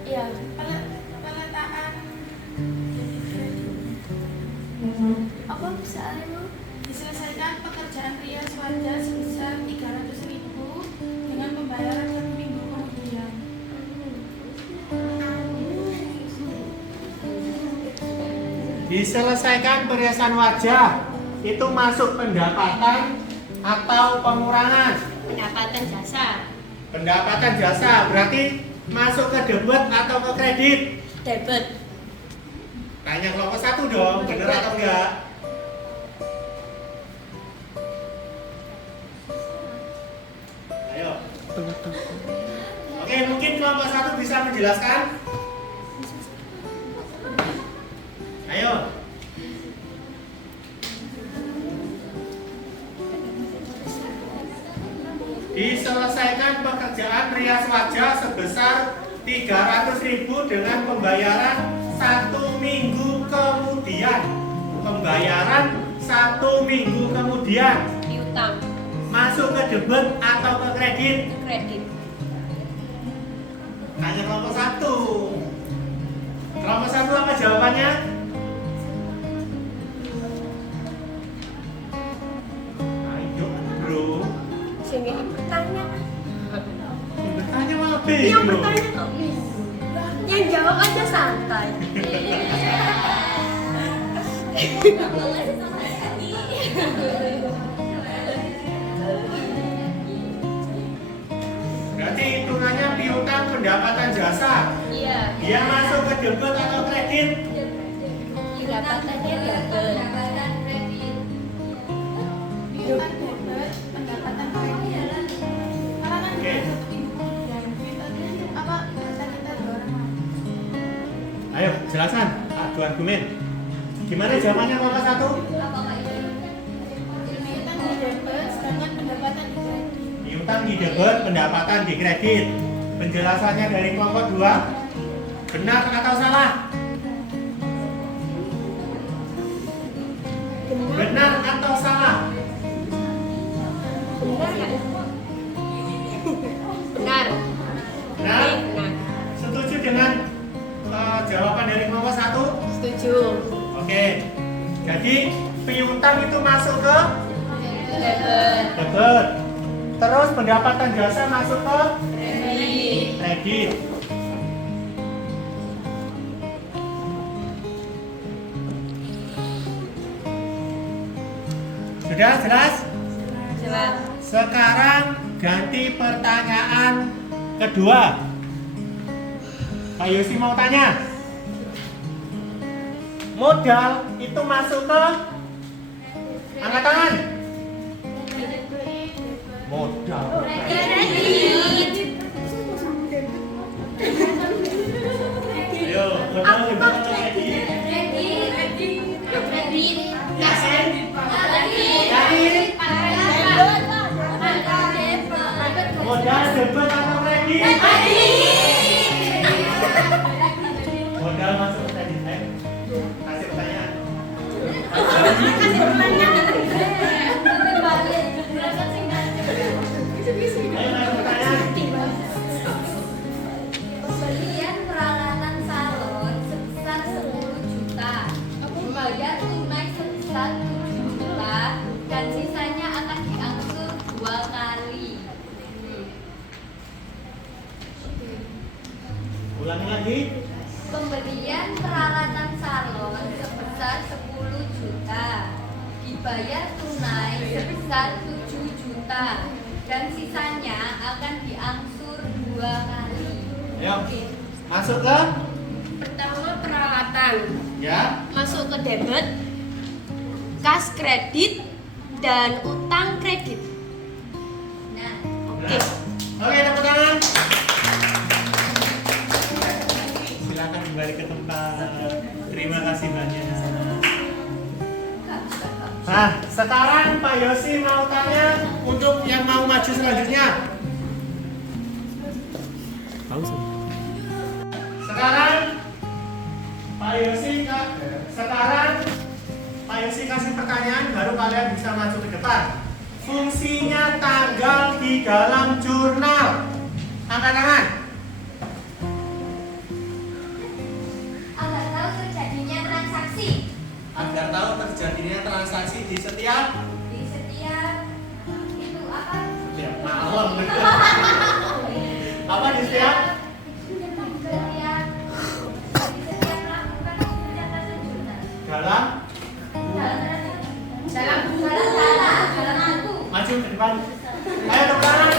Ya, peletaan Apa misalnya? diselesaikan pekerjaan rias wajah sebesar 300.000 dengan pembayaran 1 minggu kemudian. Diselesaikan perhiasan wajah itu masuk pendapatan atau pengurangan? Pendapatan jasa. Pendapatan jasa berarti masuk ke debit atau ke kredit? Debit. Tanya kelompok 1 dong, bener atau enggak? Ayo. Oke, mungkin kelompok 1 bisa menjelaskan? Ayo. Diselesaikan pekerjaan rias wajah sebesar 300.000 dengan pembayaran 1 minggu kemudian. Pembayaran 1 minggu kemudian. Piutang. Masuk ke debit atau ke kredit? Kredit. Tanya kelompok 1. Kelompok 1 apa jawabannya? Ayo bro. Sini bertanya. Bertanya malah Yang bingung. bertanya kok bisa. Yang jawab aja santai. Berarti hitungannya piutang pendapatan jasa. Iya. Dia masuk ke debit atau kredit? Pendapatannya debit. Piutang debit, pendapatan kredit. Karena kan Oke. 1 minggu kemudian. Apa bahasa kita orang mau? Ayo, jelasan. Adu argumen. Gimana jawabannya kelompok 1? Piutang di debit, sedangkan pendapatan di kredit. Piutang di debit, pendapatan di kredit. Penjelasannya dari kelompok 2. Benar atau salah? Benar atau salah? Benar. Benar? Setuju dengan jawaban dari kelompok 1? Setuju. Oke. Jadi piutang itu masuk ke Debit. debit. Terus pendapatan jasa masuk ke Kredit. kredit. Sudah jelas? Jelas. Sekarang ganti pertanyaan kedua. Pak Yosi mau tanya. Modal itu masuk ke angkat tangan. Modal. Ayo, modal itu ke kredit. Yasin? Yasin? Modal debit atau kredit? Modal masuk kredit. Ayo, kasih pertanyaan. Ayo, kasih pertanyaan. Pembelian peralatan salon sebesar 10 juta, membayar tunai sebesar 7 juta, dan sisanya akan diangsur 2 kali. Ulangi lagi. Pembelian peralatan salon sebesar 10 juta, dibayar tunai sebesar 7 juta, dan sisanya akan diangsur 2 kali. Ayo, masuk ke Pertama peralatan, ya. masuk ke debit, kas kredit, dan utang kredit. Nah, Oke. Oke, tepuk tangan. Silakan kembali ke tempat. Terima kasih banyak. Nah, sekarang Pak Yosi mau tanya untuk yang mau maju selanjutnya. Sekarang Pak Yosi kasih pertanyaan baru kalian bisa maju ke depan. Fungsinya tanggal di dalam jurnal. Angkat tangan. agar tahu terjadinya transaksi Agar tahu terjadinya transaksi di setiap di setiap itu apa? malam. Apa di setiap? Setiap melakukan kegiatan jurnal. Dalam Dalam buku. maju ke depan. Ayo tepuk tangan.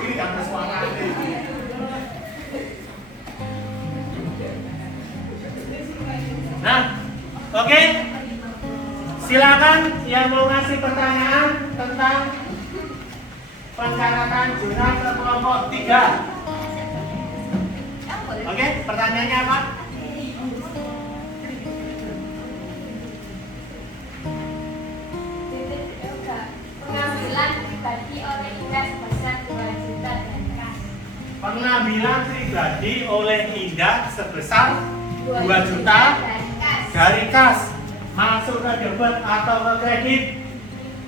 Ini kan ada suara ini. Nah, oke. Silakan yang mau ngasih pertanyaan tentang pencatatan jurnal ke kelompok 3. Oke, pertanyaannya apa? Pengambilan pribadi oleh Ida sebesar 2 juta dan kas. Pengambilan pribadi oleh Indah sebesar 2 juta dan kas. dari kas. Masuk ke debit atau ke kredit?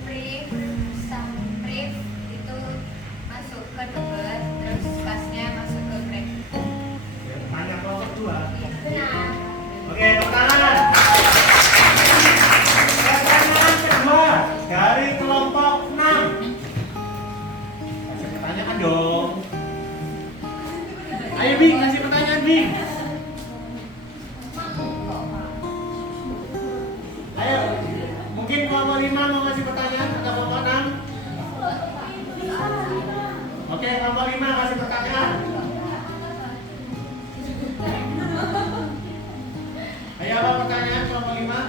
Brief itu masuk ke debit, terus kasnya masuk ke kredit. Tanya kelompok 2. Benar. Oke, tepuk tangan. Pertanyaan kedua dari kelompok 6. Kasih pertanyaan dong. Ayo Bing, kasih pertanyaan Bing. Ayo, mungkin kelompok 5 mau ngasih pertanyaan atau kelompok 6? Oke, kelompok 5 kasih pertanyaan. Ayo, apa pertanyaan kelompok 5?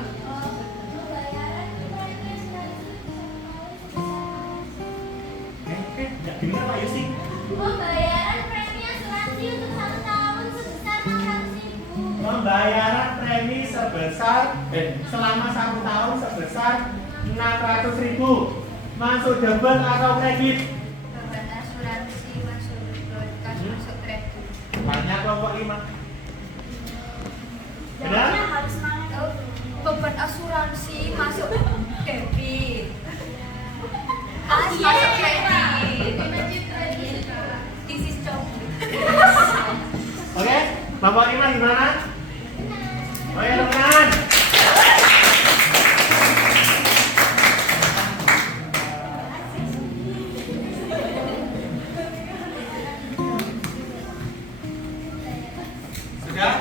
Enggak dengar Pak Yusi. Pembayaran premi asuransi untuk 1 tahun sebesar 600.000. Pembayaran premi selama 1 tahun sebesar 600.000. Masuk debit atau kredit? Beban asuransi masuk debit, kas masuk kredit. Banyak kelompok 5. Benar? Beban asuransi masuk debit. Kas masuk kredit. This is chocolate. Oke, kelompok 5 gimana? Oke, teman-teman. Sudah?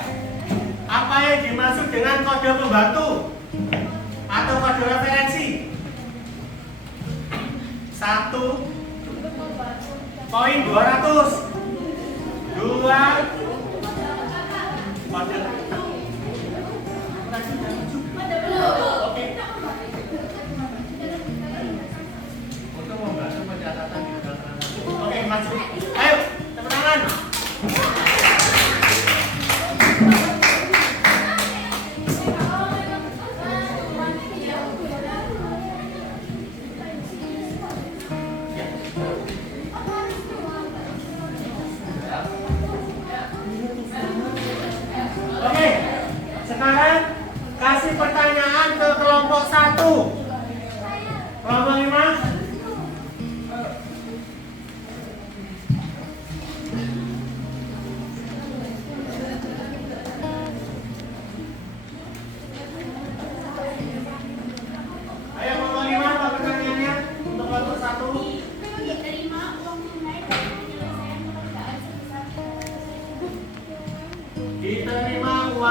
Apa yang dimaksud dengan kode pembantu atau kode referensi? 1.200 2 kode. Oke. Untuk membantu pencatatan di dalam transaksi. Oke, maju. Ayo, tepuk tangan. Oke, sekarang kasih pertanyaan ke kelompok 1. Kelompok 5. Ayo.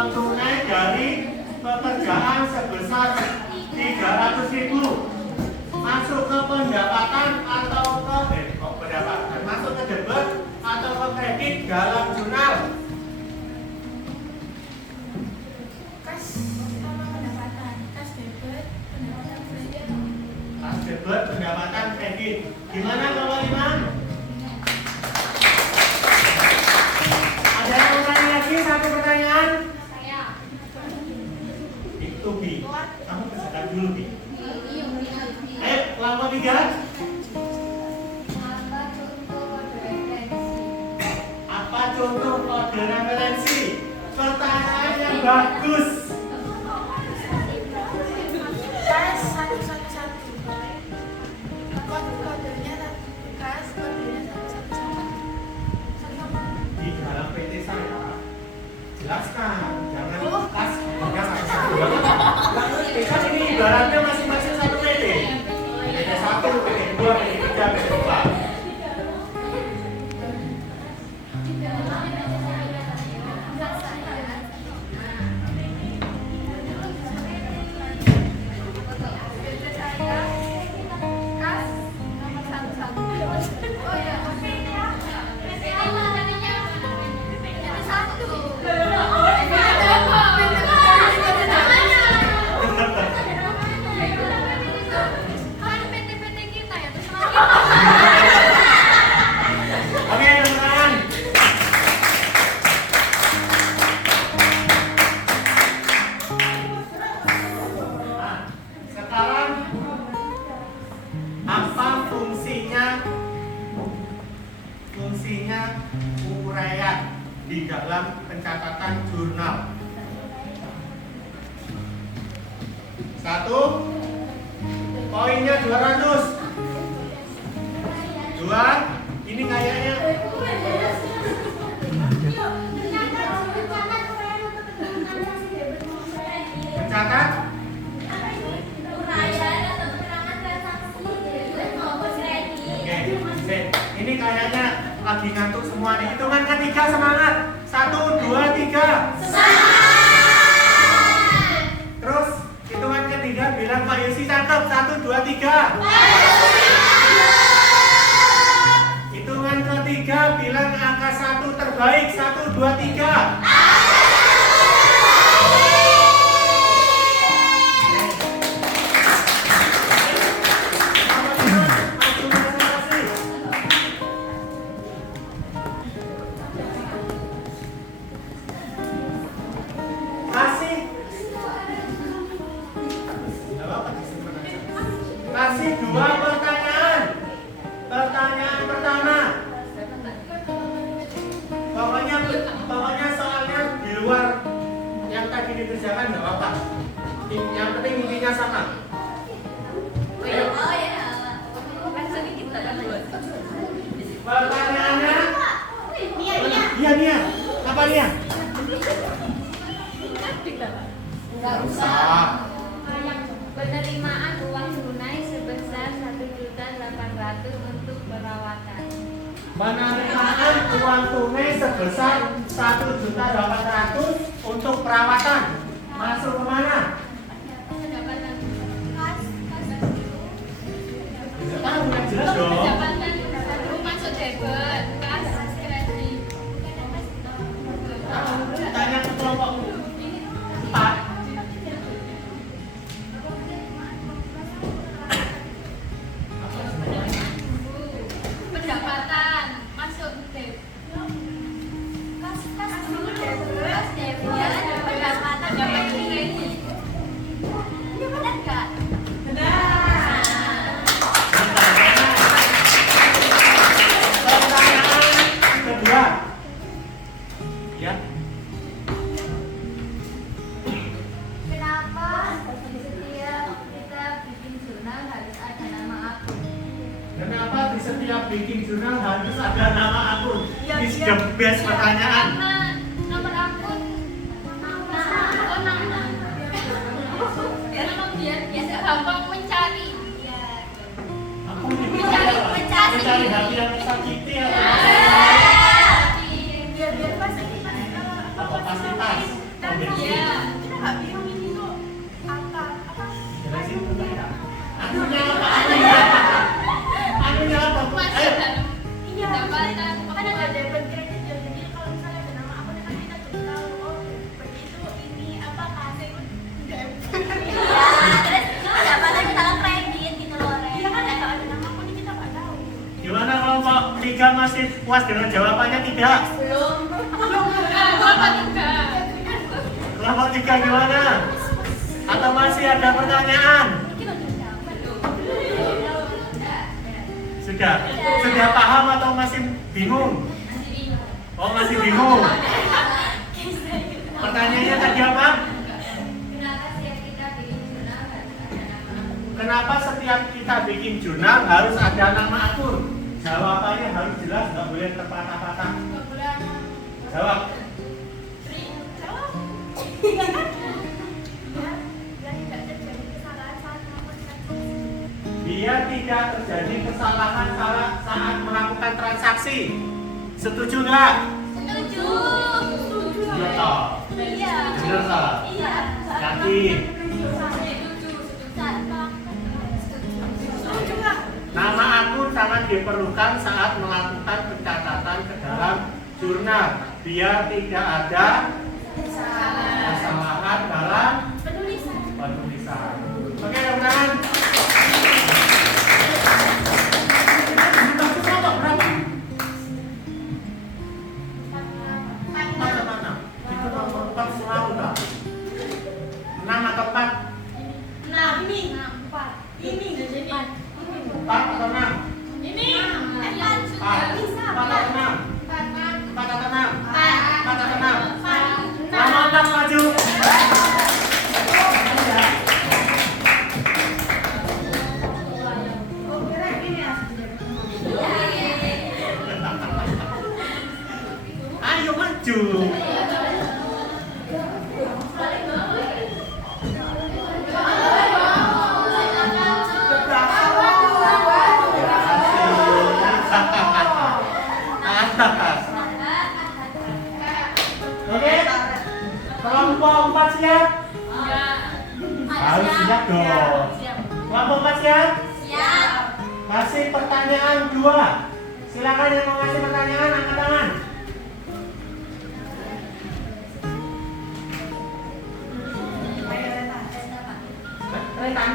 uang tunai dari pekerjaan sebesar 300.000 masuk ke pendapatan atau ke pendapatan masuk ke debit atau ke kredit dalam jurnal. Kas sama pendapatan, kas debit, pendapatan kredit. Kas debit, pendapatan kredit. Gimana Bapak Iman? Ada yang mau tanya lagi? Satu pertanyaan. Saya. Itu Bi, kamu kerjakan dulu Bi. Ayo, kelompok 3. Apa contoh kode referensi? Apa contoh kode referensi? Pertanyaan yang bagus. Kas 111. Kodenya kas, kodenya 111. Di dalam PT saya jelaskan, jangan kas hanya satu-satu. Kan ini ibaratnya masing-masing satu PT. PT 1, PT 2, PT 3, PT 4. Oke, teman-teman. Nah, sekarang apa fungsinya uraian di dalam pencatatan jurnal? 1, poinnya 200. 2, ini kayaknya pencatat. Oke, sip. Ini kayaknya lagi ngantuk semua nih. Hitungan ketiga semangat. 1, 2, 3. Terus hitungan ketiga bilang Pak Yusi cakep. 1, 2, 3. Hitungan ketiga bilang angka 1 terbaik. 1, 2, 3. Kasih 2 pertanyaan. Pertanyaan pertama. Pokoknya soalnya di luar yang tadi dikerjakan nggak apa-apa. Yang penting intinya sama. Ayo. Pertanyaannya. Nia. Apa Nia? Nggak usah. Penerimaan uang tunai sebesar 1.800.000 untuk perawatan. Penerimaan uang tunai sebesar 1.800.000 untuk perawatan. Masuk ke mana? Pendapatan kas Tahu yang jelas dong. pendapatan masuk debit, kas kredit. Tanya ke kelompok 4. Pendapatan masuk debit. Kas dulu debit, pendapatan kredit. Ini benar nggak? Pertanyaan kedua. Ya. Kenapa setiap kita bikin jurnal harus ada nama akun? Kenapa di setiap bikin jurnal harus ada nama akun? This the best pertanyaan. Karena nomor akun nama biar biasa gampang mencari. Aku Mencari hati yang tersakiti ya. Biar pasti Apa pasti pas? nggak bilang ini tuh apa? Jelasin dulu ya. Anunya apa? Anunya apa? Ayo. Iya, makanya nggak debit kredit ya. Jadi kalau misalnya ada nama apa kan kita jadi tahu oh begitu ini apa kasih debit. Iya kan kalau ada nama apa nih kita nggak tahu. Gimana kelompok 3 masih puas dengan jawabannya tidak? Kelompok 3 gimana? Atau masih ada pertanyaan? Sudah? Sudah paham atau masih bingung? Oh masih bingung. Pertanyaannya tadi apa? Kenapa setiap kita bikin jurnal harus ada nama akun? Jawabannya harus jelas, nggak boleh terpatah-patah. Jawab. Biar tidak terjadi kesalahan saat melakukan transaksi. Setuju nggak? Iya toh. Benar salah. Yakin. Nama akun sangat diperlukan saat melakukan pencatatan ke dalam jurnal biar tidak ada kesalahan dalam penulisan. Oke, teman-teman. Berapa? 4 itu nomor 4 selalu tak? 6 atau 4? 4 atau 6? 4 atau 6? 4 atau 6? 4 atau 6? Nomor 4 maju. Ayo maju. Oke, kelompok 4 siap? Harus siap dong. Kelompok 4 siap? Kasih pertanyaan 2. Silakan yang mau kasih pertanyaan angkat tangan. Kereta.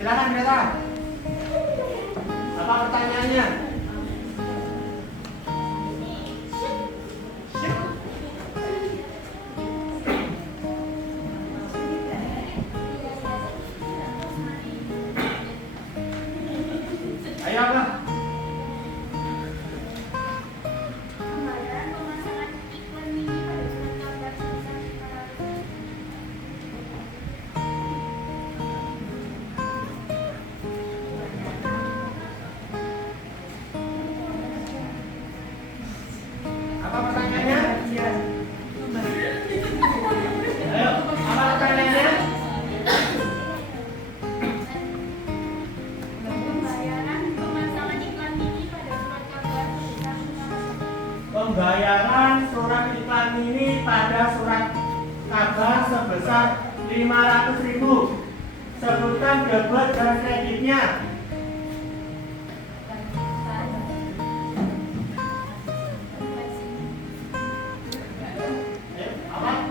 Silakan kereta. Apa pertanyaannya? Ayo apa? Apa pertanyaannya? Ayo, apa pertanyaannya? Pembayaran surat iklan ini pada surat kabar sebesar 500.000. Sebutkan debit dan kreditnya. Apa?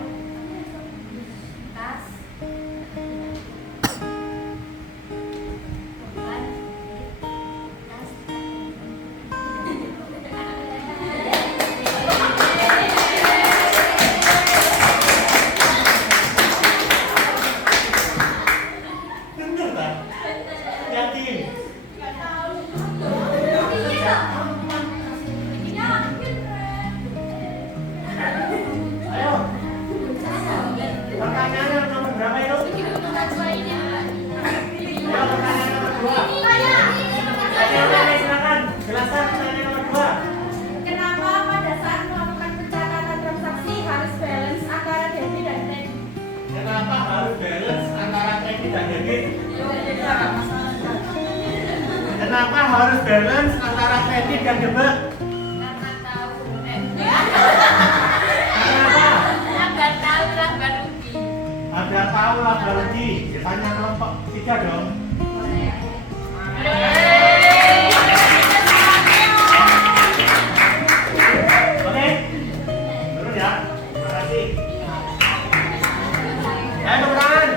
Bener kan? Yakin? Ayo. Pertanyaan nomor berapa itu? Ayo pertanyaan nomor 2. Ayo silakan. Jelaskan pertanyaan nomor 2. Kenapa pada saat melakukan pencatatan transaksi harus balance antara debit dan kredit? Kenapa harus balance antara kredit dan debit? Kenapa harus balance antara kredit dan debit? Karena tahu. Karena apa? 3 dong. Oke, turun ya. Makasih. Ayo teman.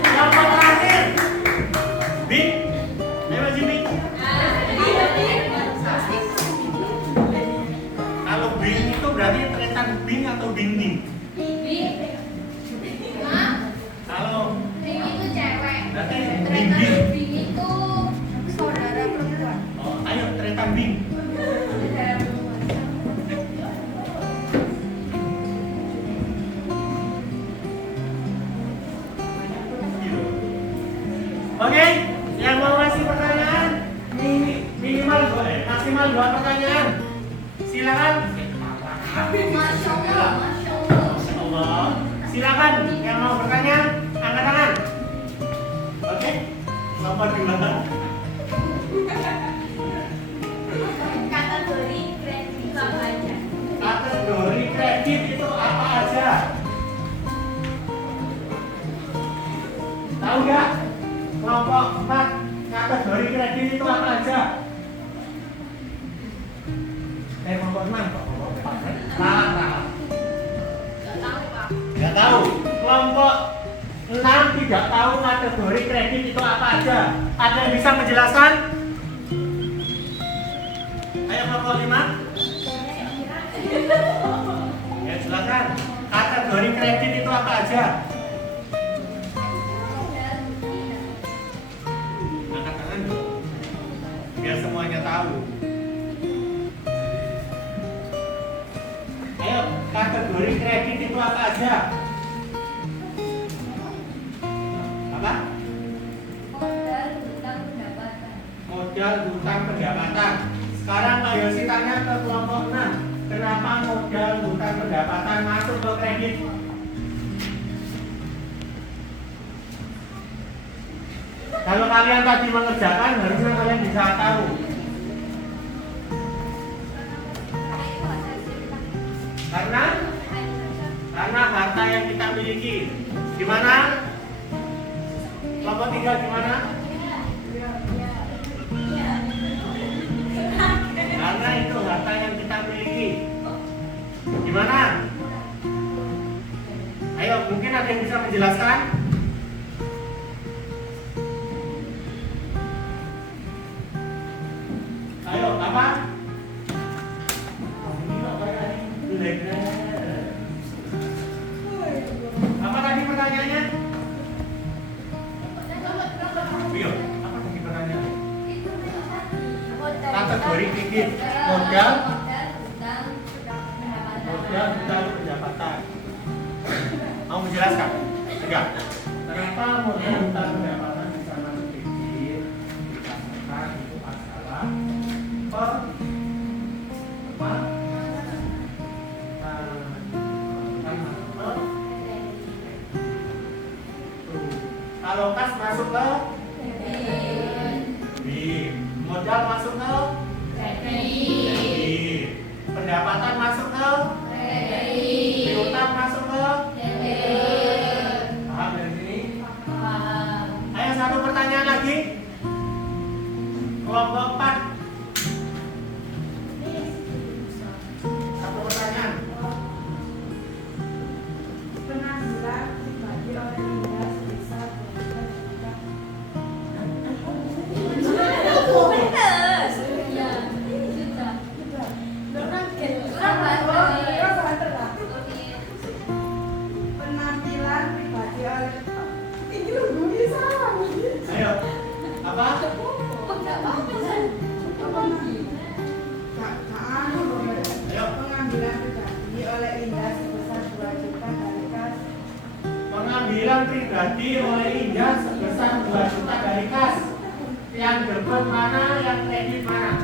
Yang terakhir, Bing. Ayo maju Bing. Kalau Bing itu berarti tretan Bing atau Bing. Kalau itu cewek. berarti Bing. Itu saudara perempuan. Oh, ayo tretan Bing. Oke, yang mau ngasih pertanyaan maksimal 2 pertanyaan. Silakan. Masya Allah, Masya Allah. Masya Allah. Silakan yang mau bertanya angkat tangan. Oke, nomor 2. Kategori kredit apa aja? Kategori kredit itu apa aja? Tahu nggak? Kelompok 4 kategori kredit itu apa aja? Kelompok 6 kok kelompok 4. Salah. Gak tahu Pak. Nggak tahu. Kelompok 6 tidak tahu kategori kredit itu apa aja. Ada yang bisa menjelaskan? Ayo kelompok 5. Ya silakan. Kategori kredit itu apa aja? Angkat tangan dong. Biar semuanya tahu. Ayo, kategori kredit itu apa aja? Apa? Modal hutang pendapatan. Modal hutang pendapatan. Sekarang Pak Yosi tanya ke kelompok 6. Kenapa modal hutang pendapatan masuk ke kredit? Kalau kalian tadi mengerjakan, harusnya kalian bisa tahu. Karena harta yang kita miliki. Gimana? Kelompok 3 gimana? Karena itu harta yang kita miliki. Gimana? Ayo, mungkin ada yang bisa menjelaskan? Ayo, apa? Apa tadi pertanyaannya? Iya, apa tadi pertanyaannya? Kategori kredit. Modal hutang pendapatan. Mau menjelaskan? Enggak. Kenapa modal hutang pendapatan bisa masuk kredit? Dikarenakan itu adalah kalau kas masuk ke kredit, modal masuk ke kredit, pendapatan masuk ke kredit, piutang masuk ke kredit. Paham dari sini? Ayo satu pertanyaan lagi. Kelompok 4. Satu pertanyaan. Penghasilan dibagi oleh dinas desa penampilan pribadi oleh ini lu salah. Ayo. Apa? Ayo. Pengambilan pribadi oleh Indah sebesar 2 juta dari kas. Pengambilan pribadi oleh Indah sebesar 2 juta dari kas. Yang debit mana, yang kredit mana?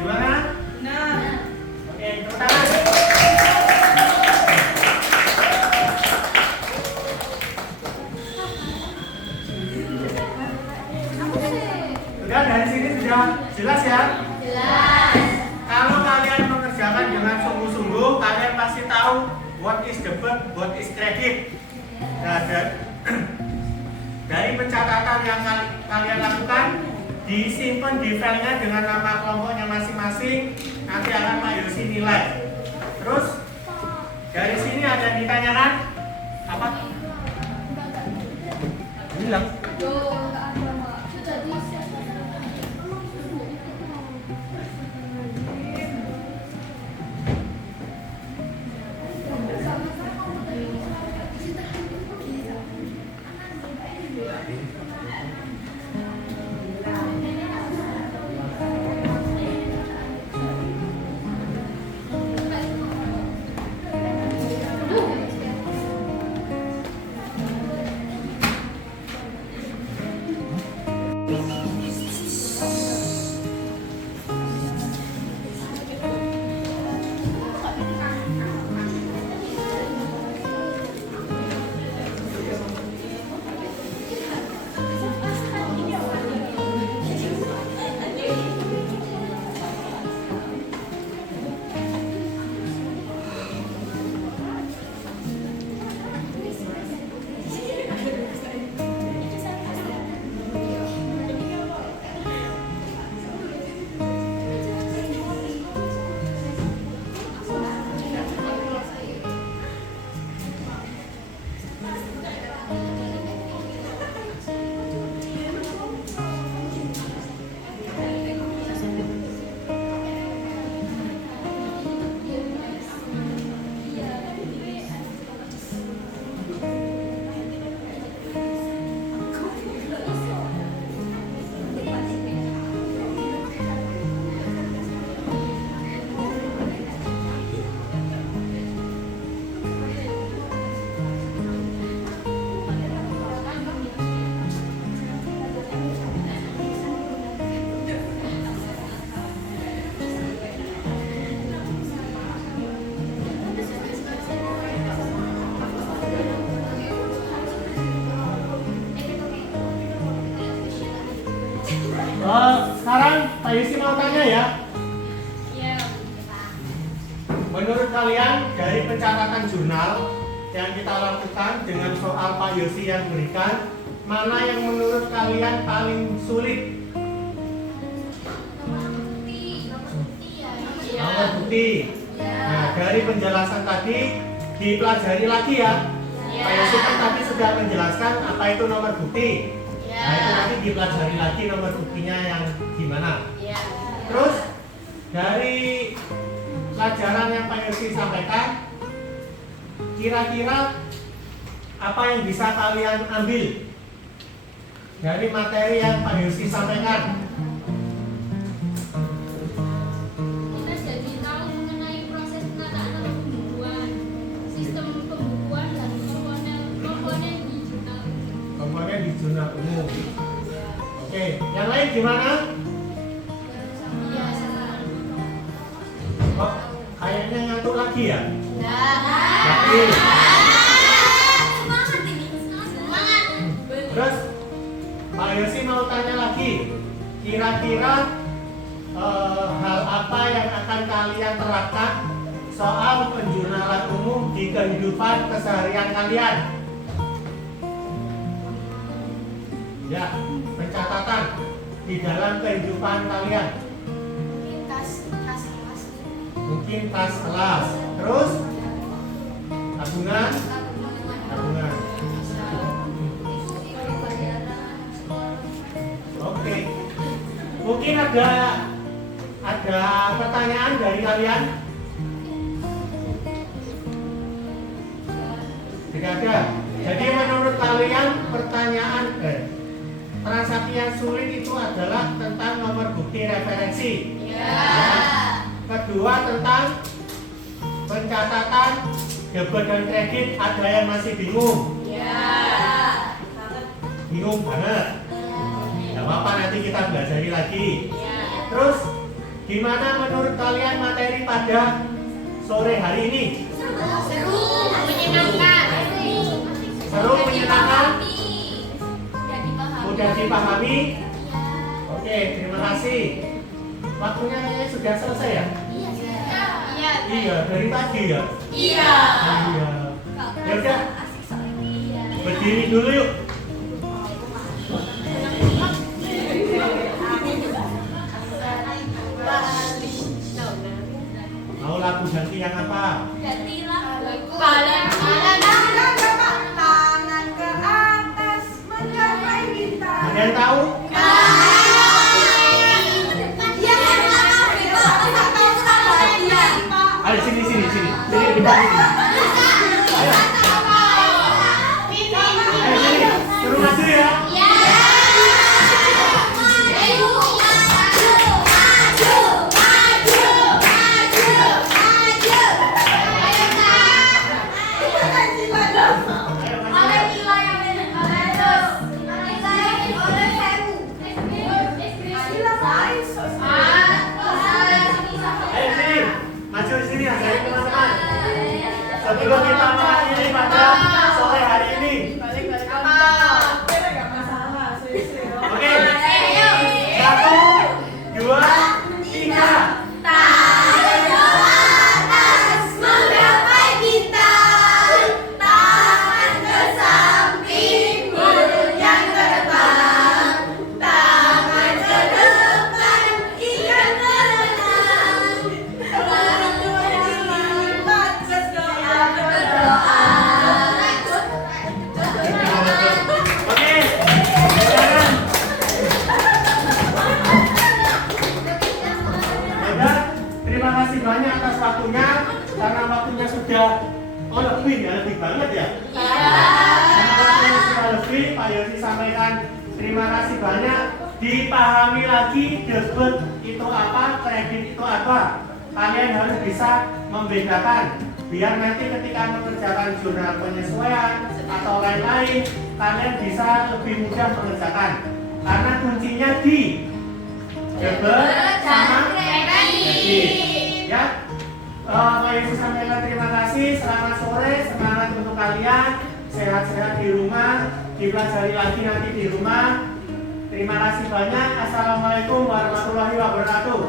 Gimana? Nah, Oke, tepuk tangan. Sudah, dari sini sudah jelas ya? Jelas. Kalau kalian mengerjakan dengan sungguh-sungguh, kalian pasti tahu what is debit, what is credit. Nah, dari pencatatan yang kalian lakukan, disimpan di filenya dengan nama kelompoknya masing-masing. Nanti akan Pak Yosi nilai. Terus dari sini ada yang ditanyakan apa? Bilang. Sekarang Pak Yusi mau tanya ya. Iya. Menurut kalian dari pencatatan jurnal yang kita lakukan dengan soal Pak Yosi yang berikan, mana yang menurut kalian paling sulit? Nomor bukti ya. Nomor bukti. Nah, dari penjelasan tadi dipelajari lagi ya. Pak Yosi kan tadi sudah menjelaskan apa itu nomor bukti. Nah, itu nanti dipelajari lagi nomor buktinya yang gimana. Terus dari pelajaran yang Pak Yosi sampaikan, kira-kira apa yang bisa kalian ambil dari materi yang Pak Yosi sampaikan? Kita jadi tahu mengenai proses penataan atau pembukuan, sistem pembukuan dan komponen di jurnal. Komponen di jurnal umum. Oke, yang lain gimana? Kok kayaknya ngantuk lagi ya? Lagi. Semangat ini, semangat. Terus Pak Yosi mau tanya lagi, kira-kira hal apa yang akan kalian terapkan soal penjurnalan umum di kehidupan keseharian kalian? Ya, pencatatan di dalam kehidupan kalian. Mungkin tas kelas. Terus tabungan. Oke. Mungkin ada pertanyaan dari kalian? Tidak ada. Jadi menurut kalian pertanyaan transaksi yang sulit itu adalah tentang nomor bukti referensi. Kedua tentang pencatatan debit dan kredit, ada yang masih bingung? Bingung banget. Gak apa-apa, nanti kita pelajari lagi. Terus gimana menurut kalian materi pada sore hari ini? Seru, menyenangkan. Seru, menyenangkan, Udah dipahami. mudah dipahami. Oke, Oke, terima kasih. Waktunya kayaknya sudah selesai ya? Iya. Iya, dari pagi ya? Iya. Iya. Ya udah, Asik soalnya. berdiri dulu yuk. Mau lagu ganti yang apa? Gantilah lagu. Tangan ke atas mencapai bintang. Ada yang tahu? Ayo sini sini sini. Sini di depan sini. Ayo. Ayo sini. Suruh maju ya. Ayo sini. Maju di sini ada teman-teman. Sebelum kita mengakhiri pada sore hari ini. Oke. 1, 2, 3. Oke. Silakan. Hebat. Terima kasih banyak atas waktunya. Karena waktunya sudah lebih banget ya. Karena waktunya sudah lebih, Pak Yosi sampaikan terima kasih banyak. Dipahami lagi debit itu apa, kredit itu apa. Kalian harus bisa membedakan. Biar nanti ketika mengerjakan jurnal penyesuaian atau lain-lain, kalian bisa lebih mudah mengerjakan. Karena kuncinya di debit sama kredit. Ya, Pak Yesus sampaikan terima kasih. Selamat sore, semangat untuk kalian. Sehat-sehat di rumah, dipelajari lagi nanti di rumah. Terima kasih banyak. Assalamualaikum warahmatullahi wabarakatuh.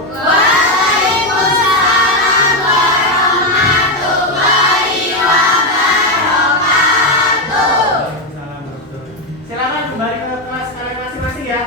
Silakan kembali ke kelas kalian masing-masing ya.